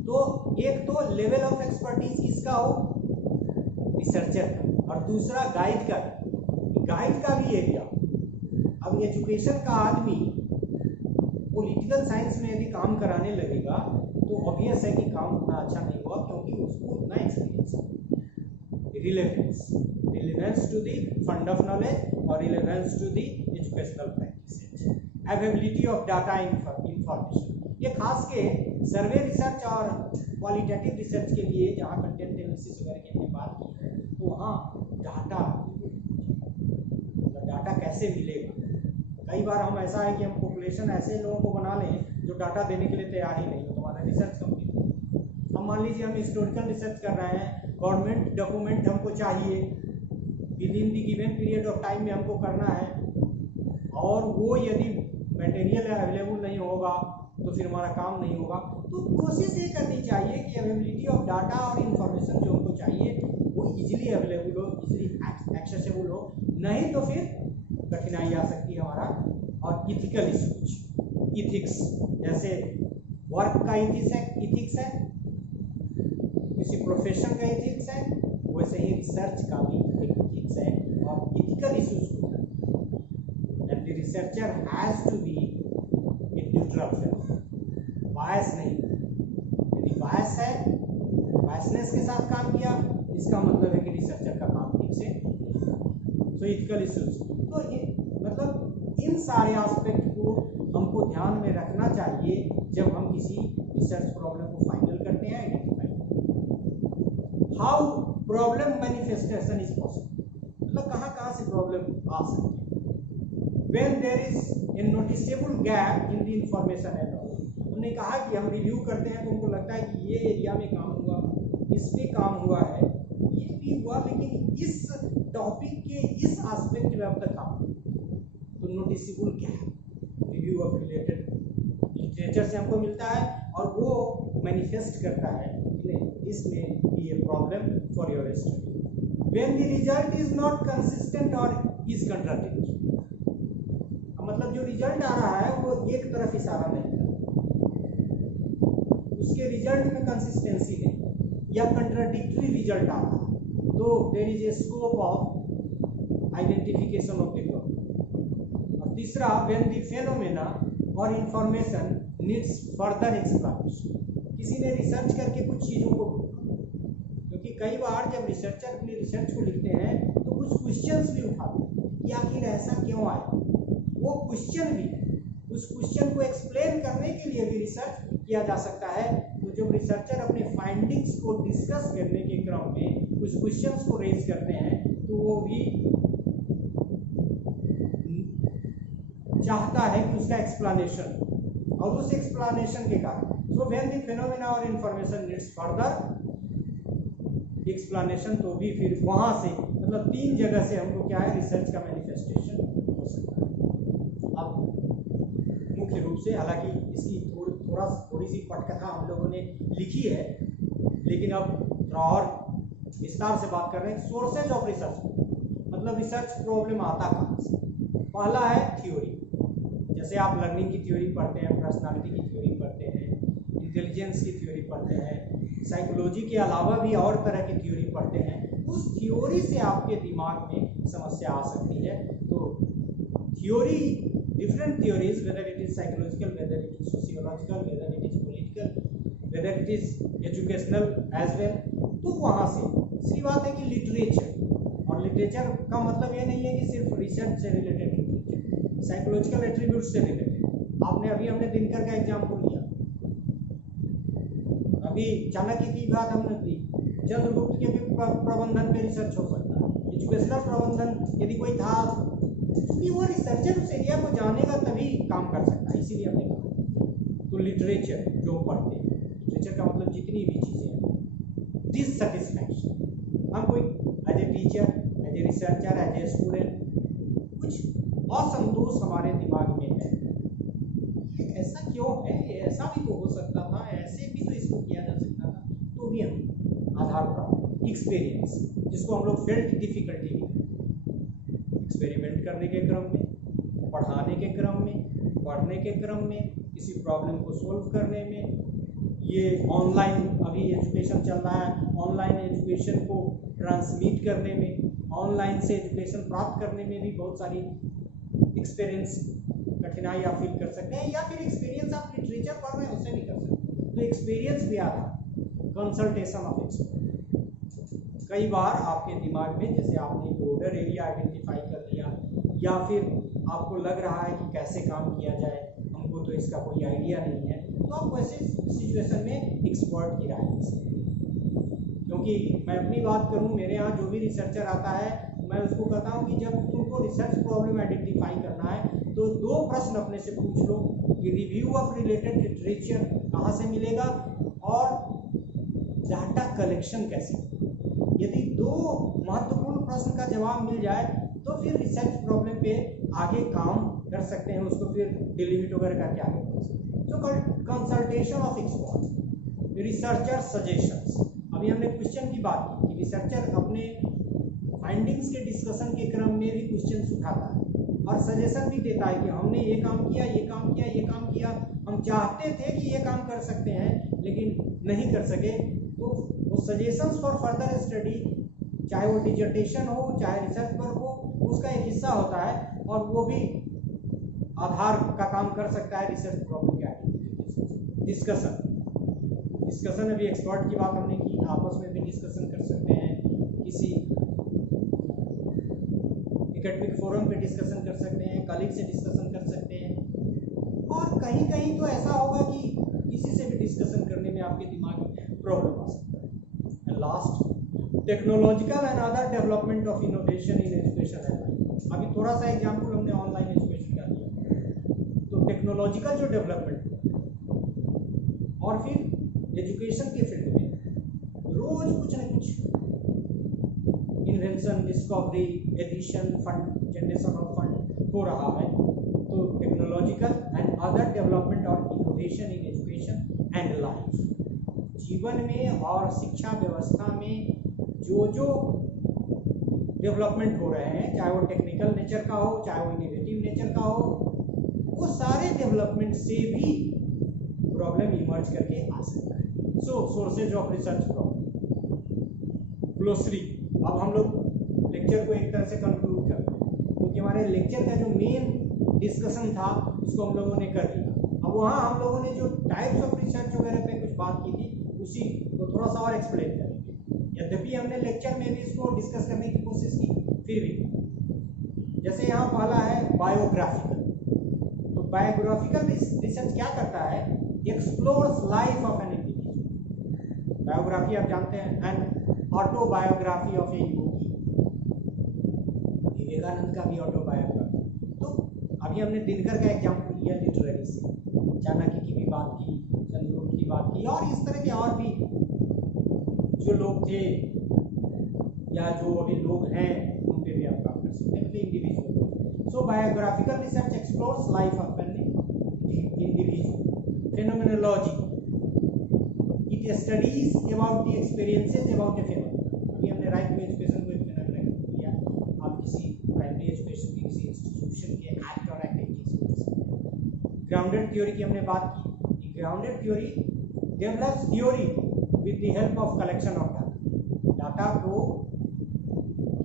तो एक तो लेवल ऑफ एक्सपर्टीज किसका हो, रिसर्चर का, और दूसरा गाइड का भी एरिया। अब एजुकेशन का आदमी पॉलिटिकल साइंस में यदि काम कराने लगेगा तो ऑब्वियस है कि काम उतना अच्छा नहीं हुआ, क्योंकि उसको उतना एक्सपीरियंस है। Relevance to the fund of knowledge और relevance to the educational practices, availability of data information. ये खास के सर्वे रिसर्च और क्वालिटेटिव रिसर्च के लिए, जहाँ कंटेंट एनालिसिस वगैरह की हमने बात की है, तो वहाँ डाटा कैसे मिलेगा। कई बार हम ऐसा है कि हम पॉपुलेशन ऐसे लोगों को बना लें जो डाटा देने के लिए तैयार ही नहीं हो, तो हमारा रिसर्च कंप्लीट। हम मान लीजिए हम हिस्टोरिकल रिसर्च कर रहे हैं, गवर्नमेंट डॉक्यूमेंट हमको चाहिए, with in the given period of time में हमको करना है, और वो यदि मटेरियल अवेलेबल नहीं होगा तो फिर हमारा काम नहीं होगा। तो कोशिश ये करनी चाहिए कि अवेलेबिलिटी ऑफ डाटा और इन्फॉर्मेशन जो हमको चाहिए वो इजीली अवेलेबल हो, इजीली एक्सेसिबल हो, नहीं तो फिर कठिनाई आ सकती है हमारा। और इथिकल इश्यूज, इथिक्स, जैसे वर्क का इथिक्स है, किसी प्रोफेशन का इथिक्स है, वैसे ही रिसर्च का भी एक इथिक्स है और इथिकल इश्यूज को that the researcher has to be in neutral, bias नहीं। यदि बायस है, बायसनेस के साथ काम किया, इसका मतलब है कि रिसर्चर का काम ठीक से नहीं। सो इथिकल इश्यूज, तो मतलब इन सारे एस्पेक्ट को हमको ध्यान में रखना चाहिए जब हम किसी रिसर्च प्रॉब्लम को फाइनल करते हैं, identify. How problem manifestation is possible, मतलब कहाँ से प्रॉब्लम आ सकती है। When there is a noticeable gap in the information and all, हमने कहा कि हम रिव्यू करते हैं तो हमको लगता है कि ये एरिया में काम हुआ, इस पे काम हुआ है, ये भी हुआ, लेकिन इस टॉपिक के इस एस्पेक्ट में अब तक काम नहीं। तो noticeable gap review of related literature से हमको मिलता है और वो मैनिफेस्ट करता है इसमें भी ये problem for your study. When the result is not consistent और इज कंट्राडिक्टरी, मतलब जो रिजल्ट आ रहा है वो एक तरफ इशारा नहीं कर, उसके रिजल्ट में कंसिस्टेंसी नहीं या कंट्राडिक्टरी रिजल्ट आ रहा है, तो there is a scope of identification of the problem. और तीसरा, व्हेन द फेनोमेना और इंफॉर्मेशन नीड्स फर्दर एक्सप्लेनेशन, किसी ने रिसर्च करके कुछ चीज़ों को ढूंढा, क्योंकि कई बार जब रिसर्चर अपनी रिसर्च को लिखते हैं तो कुछ क्वेश्चंस भी उठाते हैं कि आखिर ऐसा क्यों आया, वो क्वेश्चन भी है, उस क्वेश्चन को एक्सप्लेन करने के लिए भी रिसर्च किया जा सकता है। तो जब रिसर्चर अपने फाइंडिंग्स को डिस्कस करने के क्रम में कुछ क्वेश्चंस को रेज करते हैं तो वो भी चाहता है कि उसका एक्सप्लेनेशन, और उस एक्सप्लेनेशन के कारण सो व्हेन द फेनोमेना और इंफॉर्मेशन नीड्स फर्दर एक्सप्लेनेशन, तो भी फिर वहां से मतलब तीन जगह से हमको क्या है रिसर्च का मैनिफेस्टेशन हो सकता है। अब मुख्य रूप से, हालांकि इसकी थोड़ी सी पटकथा हम लोगों ने लिखी है, लेकिन अब थोड़ा और विस्तार से बात कर रहे हैं। सोर्सेज ऑफ रिसर्च, मतलब रिसर्च प्रॉब्लम आता कहाँ से। पहला है थ्योरी, जैसे आप लर्निंग की थ्योरी पढ़ते हैं, पर्सनालिटी की थ्योरी पढ़ते हैं, इंटेलिजेंस की थ्योरी पढ़ते हैं, साइकोलॉजी के अलावा भी और तरह की थ्योरी पढ़ते हैं, उस थ्योरी से आपके दिमाग में समस्या आ सकती है। तो theory, different theories, whether it is psychological, whether it is sociological, whether it is political, whether it is educational as well, तो वहाँ से दूसरी बात है कि लिटरेचर, और लिटरेचर का मतलब ये नहीं है कि सिर्फ रिसर्च से रिलेटेड लिटरेचर, साइकोलॉजिकल एट्रीब्यूट से रिलेटेड। आपने हमने दिनकर का एग्जाम्पल लिया, अभी चाणक्य की बात हमने की, चंद्रगुप्त के भी प्रबंधन पे रिसर्च हो सकता है, एजुकेशनल प्रबंधन यदि कोई था, क्योंकि वो रिसर्चर उस एरिया को जानेगा तभी काम कर सकता है, इसीलिए हमने कहा। तो लिटरेचर जो पढ़ते हैं, लिटरेचर का मतलब जितनी भी चीज़ें हैं, डिससेटिस्फैक्शन, हम कोई as a teacher, as a researcher, as a student कुछ असंतोष हमारे दिमाग में है, ये ऐसा क्यों है, ये ऐसा भी तो हो सकता था, ऐसे भी तो इसको किया जा सकता था, तो भी हम आधार पर एक्सपीरियंस, जिसको हम लोग फेल्ट डिफिकल्टी भी, एक्सपेरिमेंट करने के क्रम में, पढ़ाने के क्रम में, पढ़ने के क्रम में, किसी प्रॉब्लम को सोल्व करने में, ये ऑनलाइन अभी एजुकेशन चल रहा है, ऑनलाइन एजुकेशन को ट्रांसमिट करने में, ऑनलाइन से एजुकेशन प्राप्त करने में भी बहुत सारी एक्सपीरियंस कठिनाई आप फील कर सकते हैं, या फिर एक्सपीरियंस आप लिटरेचर पढ़ रहे हैं उससे भी कर सकते हैं। तो एक्सपीरियंस भी आता है, कंसल्टेशन ऑफ एक्सपर्ट। कई बार आपके दिमाग में जैसे आपने बॉर्डर एरिया आइडेंटिफाई कर लिया, या फिर आपको लग रहा है कि कैसे काम किया जाए, हमको तो इसका कोई आइडिया नहीं है, तो आप वैसे सिचुएशन में एक्सपर्ट की राय ले सकते हैं। क्योंकि मैं अपनी बात करूं, मेरे यहाँ जो भी रिसर्चर आता है मैं उसको कहता हूं कि जब तुमको रिसर्च प्रॉब्लम आइडेंटिफाई करना है तो 2 प्रश्न अपने से पूछ लो कि रिव्यू ऑफ रिलेटेड लिटरेचर कहाँ से मिलेगा और डाटा कलेक्शन कैसे। यदि 2 महत्वपूर्ण प्रश्न का जवाब मिल जाए तो फिर रिसर्च प्रॉब्लम पे आगे काम कर सकते हैं, उसको फिर डिलीमिट वगैरह करके आगे बढ़ सकते हैं। तो consultation of expert, researcher suggestions. अभी हमने क्वेश्चन की बात की कि रिसर्चर अपने फाइंडिंग्स के डिस्कशन के क्रम में भी क्वेश्चन उठाता है और सजेशन भी देता है कि हमने ये काम किया, ये काम किया, ये काम किया, हम चाहते थे कि ये काम कर सकते हैं लेकिन नहीं कर सके। तो वो सजेशंस फॉर फर्दर स्टडी, चाहे वो डिजर्टेशन हो चाहे रिसर्च वर्क हो, उसका एक हिस्सा होता है और वो भी आधार का काम कर सकता है रिसर्च प्रॉब्लम के आइडेंटिफिकेशन। डिस्कशन अभी एक्सपर्ट की बात हमने की, आपस में भी डिस्कशन कर सकते हैं, किसी एकेडमिक फोरम पे डिस्कशन कर सकते हैं, कलीग से डिस्कशन कर सकते हैं, और कहीं कहीं तो ऐसा होगा कि किसी से भी डिस्कशन करने में आपके दिमाग में प्रॉब्लम आ सकता है। And last, technological and other development of innovation in education and life. अभी थोड़ा सा एग्जाम्पल हमने ऑनलाइन एजुकेशन का दिया, तो टेक्नोलॉजिकल जो डेवलपमेंट और फिर एजुकेशन के फील्ड में रोज कुछ न कुछ invention, discovery, addition, fund generation of fund हो रहा है। तो टेक्नोलॉजिकल एंड अदर डेवलपमेंट और innovation in education and life, जीवन में और शिक्षा व्यवस्था में जो जो डेवलपमेंट हो रहे हैं, चाहे वो टेक्निकल नेचर का हो चाहे वो इनोवेटिव नेचर का हो, वो सारे डेवलपमेंट से भी प्रॉब्लम इमर्ज करके आ सकता है। So sources of research problem, glossary. अब हम लोग लेक्चर को एक तरह से कंक्लूड करते हैं, क्योंकि हमारे लेक्चर का जो मेन डिस्कशन था उसको हम लोगों ने कर लिया। अब वहाँ हम लोगों ने जो टाइप्स ऑफ रिसर्च वगैरह पे कुछ बात की थी उसी को थोड़ा सा और एक्सप्लेन करेंगे। यद्यपि हमने लेक्चर में भी इसको डिस्कस करने की कोशिश की, फिर भी जैसे यहाँ पहला है बायोग्राफिकल। तो बायोग्राफिकल रिसर्च क्या करता है, explores life of an individual. Biography आप जानते हैं, एंड ऑटोबायोग्राफी ऑफ ए योगी, विवेकानंद का भी ऑटोबायोग्राफी। तो अभी हमने दिनकर का एग्जाम्पल लिया लिटरेरी से, चाणक्य की भी बात की, चंद्रगुप्त की बात की, और इस तरह के और भी जो लोग थे या जो अभी लोग हैं उन पे भी आप काम कर सकते हैं, individual. So biographical research explores life of an individual. Phenomenology, it studies about the experiences about A phenomenon. अभी हमने राइट टू एजुकेशन को एक फेनोमेनन किया, आप किसी प्राइमरी एजुकेशन की किसी इंस्टीट्यूशन के एक्ट और एक्टिविटीज को देख सकते हैं। ग्राउंडेड थ्योरी की हमने बात की, grounded theory develops theory with the help of collection of data को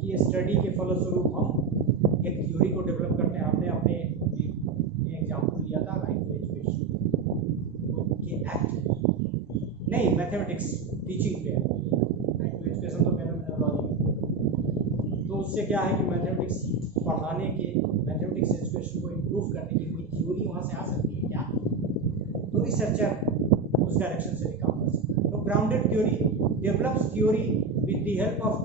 की स्टडी के फलस्वरूप हम एक थ्योरी को डेवलप करते हैं। हमने अपने एग्जाम्पल लिया था राइट टू एजुकेशन के एक्ट, नहीं मैथमेटिक्स टीचिंग पे, राइट टू एजुकेशन तो फेनोमेनोलॉजी। तो उससे क्या है कि मैथमेटिक्स पढ़ाने के, मैथमेटिक्स एजुकेशन को इम्प्रूव करने की कोई थ्योरी वहाँ से आ सकती है क्या, तो रिसर्चर उस डायरेक्शन से भी काम कर सकता है। तो grounded theory develops theory with the help of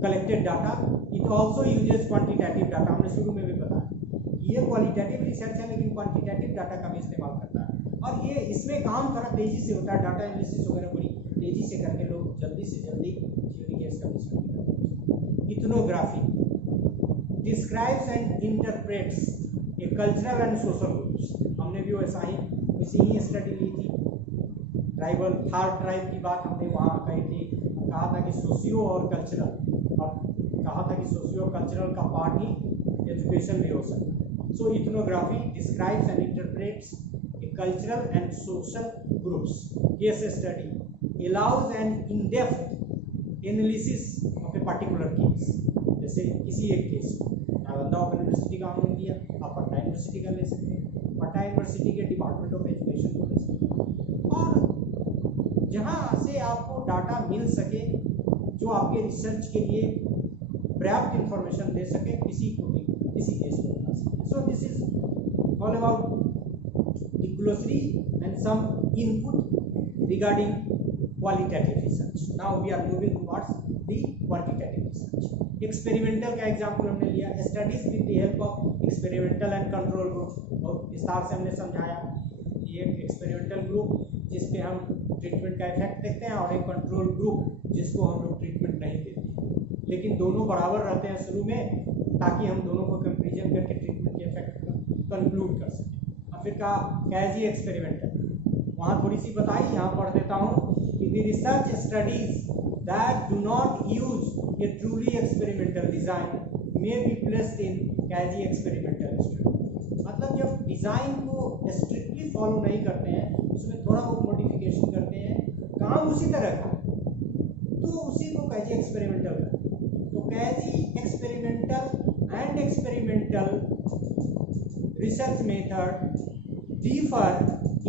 collected data. It also uses quantitative data. हमने शुरू में भी बताया ये क्वालिटेटिव रिसर्च है लेकिन क्वांटिटेटिव डाटा का भी इस्तेमाल करता है, और ये इसमें काम थोड़ा तेजी से होता है, डाटा एनालिसिस वगैरह बड़ी तेजी से करके लोग जल्दी से जल्दी थ्योरी के एस्टैब्लिशमेंट करते हैं। Ethnography describes and interprets a cultural and social groups. हमने भी वैसा ही वैसी ही स्टडी ली थी। ट्राइबल थर्ड ट्राइब की बात हमने वहाँ कही थी, कहा था कि सोशियो और कल्चरल, और कहा था कि सोशियो और कल्चरल का पार्ट ही एजुकेशन में हो सकता है। So ethnography describes and interprets a cultural and social groups. Case study allows an in depth analysis of a particular case. जैसे किसी एक केस नालंदा ओपन यूनिवर्सिटी का उन्होंने दिया, आप पटना यूनिवर्सिटी का ले सकते हैं, पटना यूनिवर्सिटी के डिपार्टमेंट ऑफ एजुकेशन को ले सकते हैं। और जहाँ से आपको डाटा मिल सके जो आपके रिसर्च के लिए पर्याप्त इंफॉर्मेशन दे सके, किसी को भी किसी केस को बता सके। So this is all about the glossary and some input regarding qualitative research. Now we are moving towards the quantitative research. Experimental का एग्जाम्पल हमने लिया, studies with the help of experimental and control group, और विस्तार से हमने समझाया ये एक एक्सपेरिमेंटल ग्रुप जिसपे हम ट्रीटमेंट का इफेक्ट देखते हैं और एक कंट्रोल ग्रुप जिसको हम लोग ट्रीटमेंट नहीं देते, लेकिन दोनों बराबर रहते हैं शुरू में ताकि हम दोनों को कंपेरिजन करके ट्रीटमेंट के इफेक्ट को कंक्लूड कर सकें। और फिर कहा कैजी एक्सपेरिमेंटल, वहाँ थोड़ी सी बताई, यहाँ पढ़ देता हूँ कि the research studies that do not use a truly experimental design may be placed in quasi experimental study। मतलब जब डिज़ाइन को स्ट्रिक्टली फॉलो नहीं करते हैं, उसमें थोड़ा बहुत मॉडिफिकेशन करते हैं, काम उसी तरह का तो उसी को quasi experimental करते हैं। तो quasi experimental and experimental research method differ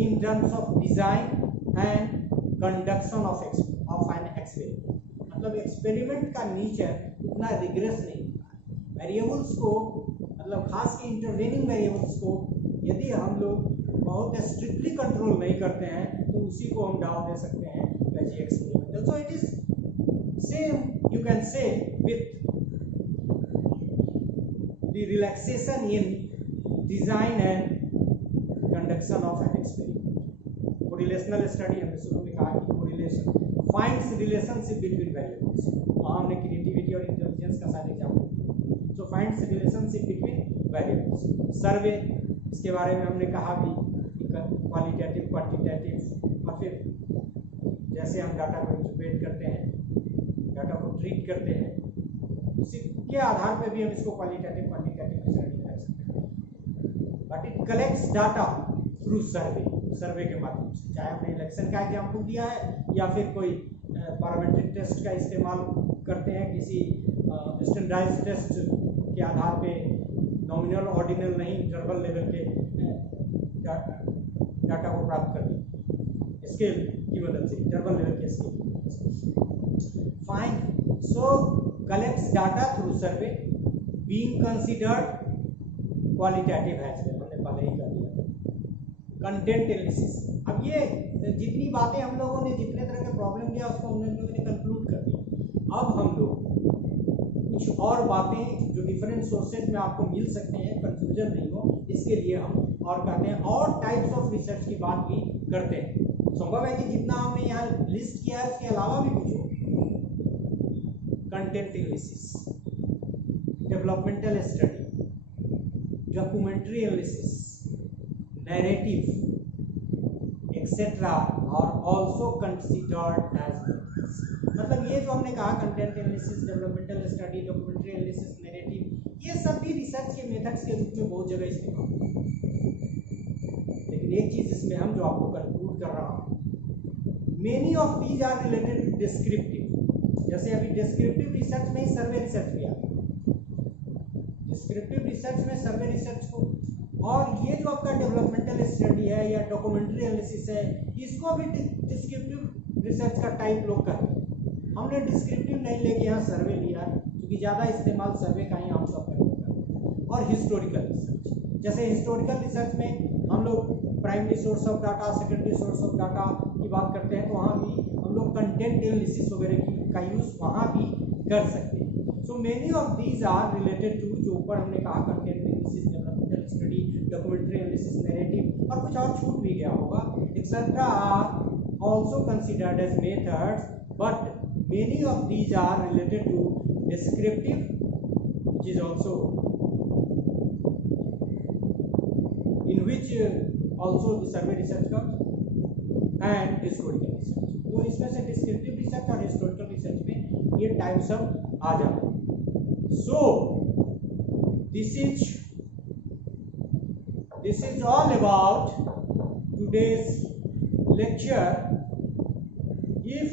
in terms of design and conduction of an experiment. मतलब एक्सपेरिमेंट का नेचर उतना रिग्रेस नहीं होता है। वेरिएबल्स को मतलब खास के इंटरवेनिंग वेरिएबल्स को यदि हम लोग बहुत स्ट्रिक्टली कंट्रोल नहीं करते हैं तो उसी को हम डाल दे सकते हैं quasi experimental. So it is same you can say with the relaxation in design and conduction of an experiment. Correlational study हमने शुरू में कहा कि correlation finds relationship between variables, और हमने क्रिएटिविटी और इंटेलिजेंस का सारे एग्जांपल। सो फाइंड्स रिलेशनशिप बिटवीन वेरिएबल्स। सर्वे, इसके बारे में हमने कहा भी क्वालिटेटिव क्वांटिटेटिव, और फिर जैसे हम डाटा को इंटरप्रेट करते हैं, डाटा को ट्रीट करते हैं, उसी के आधार पर भी हम इसको क्वालिटेटिव क्वांटिटेटिव स्टडी कर सकते हैं। But it collects data through survey के माध्यम से, चाहे हमने इलेक्शन का एग्जाम्पल दिया है या फिर कोई पैरामीट्रिक टेस्ट का इस्तेमाल करते हैं, किसी स्टैंडर्डाइज्ड टेस्ट के आधार पे, नॉमिनल ऑर्डिनल नहीं, इंटरवल लेवल के डाटा को प्राप्त करने स्केल की मदद से, इंटरवल लेवल के scale. Fine, so collects data through survey being considered qualitative as well, हमने पहले ही कर दिया। कंटेंट एनालिसिस, अब ये जितनी बातें हम लोगों ने जितने तरह के प्रॉब्लम दिया उसको हम लोगों ने कंक्लूड कर दिया। अब हम लोग कुछ और बातें जो डिफरेंट सोर्सेज में आपको मिल सकते हैं, कंफ्यूजन नहीं हो इसके लिए हम और कहते हैं और टाइप्स ऑफ रिसर्च की बात भी करते हैं। संभव है कि जितना हमने यहाँ लिस्ट किया है उसके अलावा भी कुछ हो। Content analysis, developmental study, documentary analysis, narrative etc. are also considered as methods। मतलब ये जो हमने कहा content analysis, developmental study, documentary analysis, narrative, ये सब भी रिसर्च के मेथड्स के रूप में बहुत जगह इस्तेमाल होते हैं। लेकिन एक चीज इसमें हम जो आपको कंक्लूड कर रहा हूँ, many of these are related to descriptive. जैसे अभी डिस्क्रिप्टिव रिसर्च में ही सर्वे रिसर्च भी आता है, डिस्क्रिप्टिव रिसर्च में सर्वे रिसर्च को, और ये जो आपका डेवलपमेंटल स्टडी है या डॉक्यूमेंट्री एनालिसिस है, इसको भी डिस्क्रिप्टिव रिसर्च का टाइप लोग करते हैं। हमने डिस्क्रिप्टिव नहीं लेके यहाँ सर्वे लिया क्योंकि ज़्यादा इस्तेमाल सर्वे का ही आमतौर पर होता है। और हिस्टोरिकल रिसर्च, जैसे हिस्टोरिकल रिसर्च में हम लोग primary source of data, secondary source of data की बात करते हैं, तो वहाँ भी हम लोग कंटेंट एनालिसिस वगैरह का यूज़ वहाँ भी कर सकते हैं। So many of these are related to, जो ऊपर हमने कहा, content analysis, developmental study, documentary analysis, narrative, और कुछ और छूट भी गया होगा, etcetera are also considered as methods, but many of these are related to descriptive, which is also in which also the survey research comes, and historical research। तो इसमें से descriptive research और historical research में ये types सब आ जाते हैं। So this is all about today's lecture। If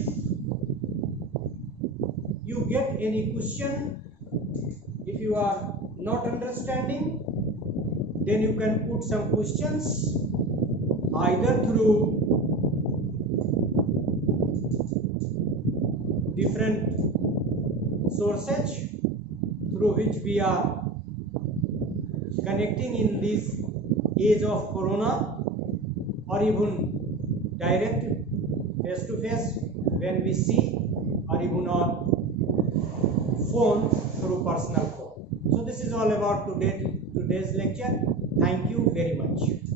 you get any question, if you are not understanding, then you can put some questions either through different sources through which we are connecting in this age of corona, or even direct face to face when we see, or even on phone through personal phone. So this is all about today's lecture. Thank you very much.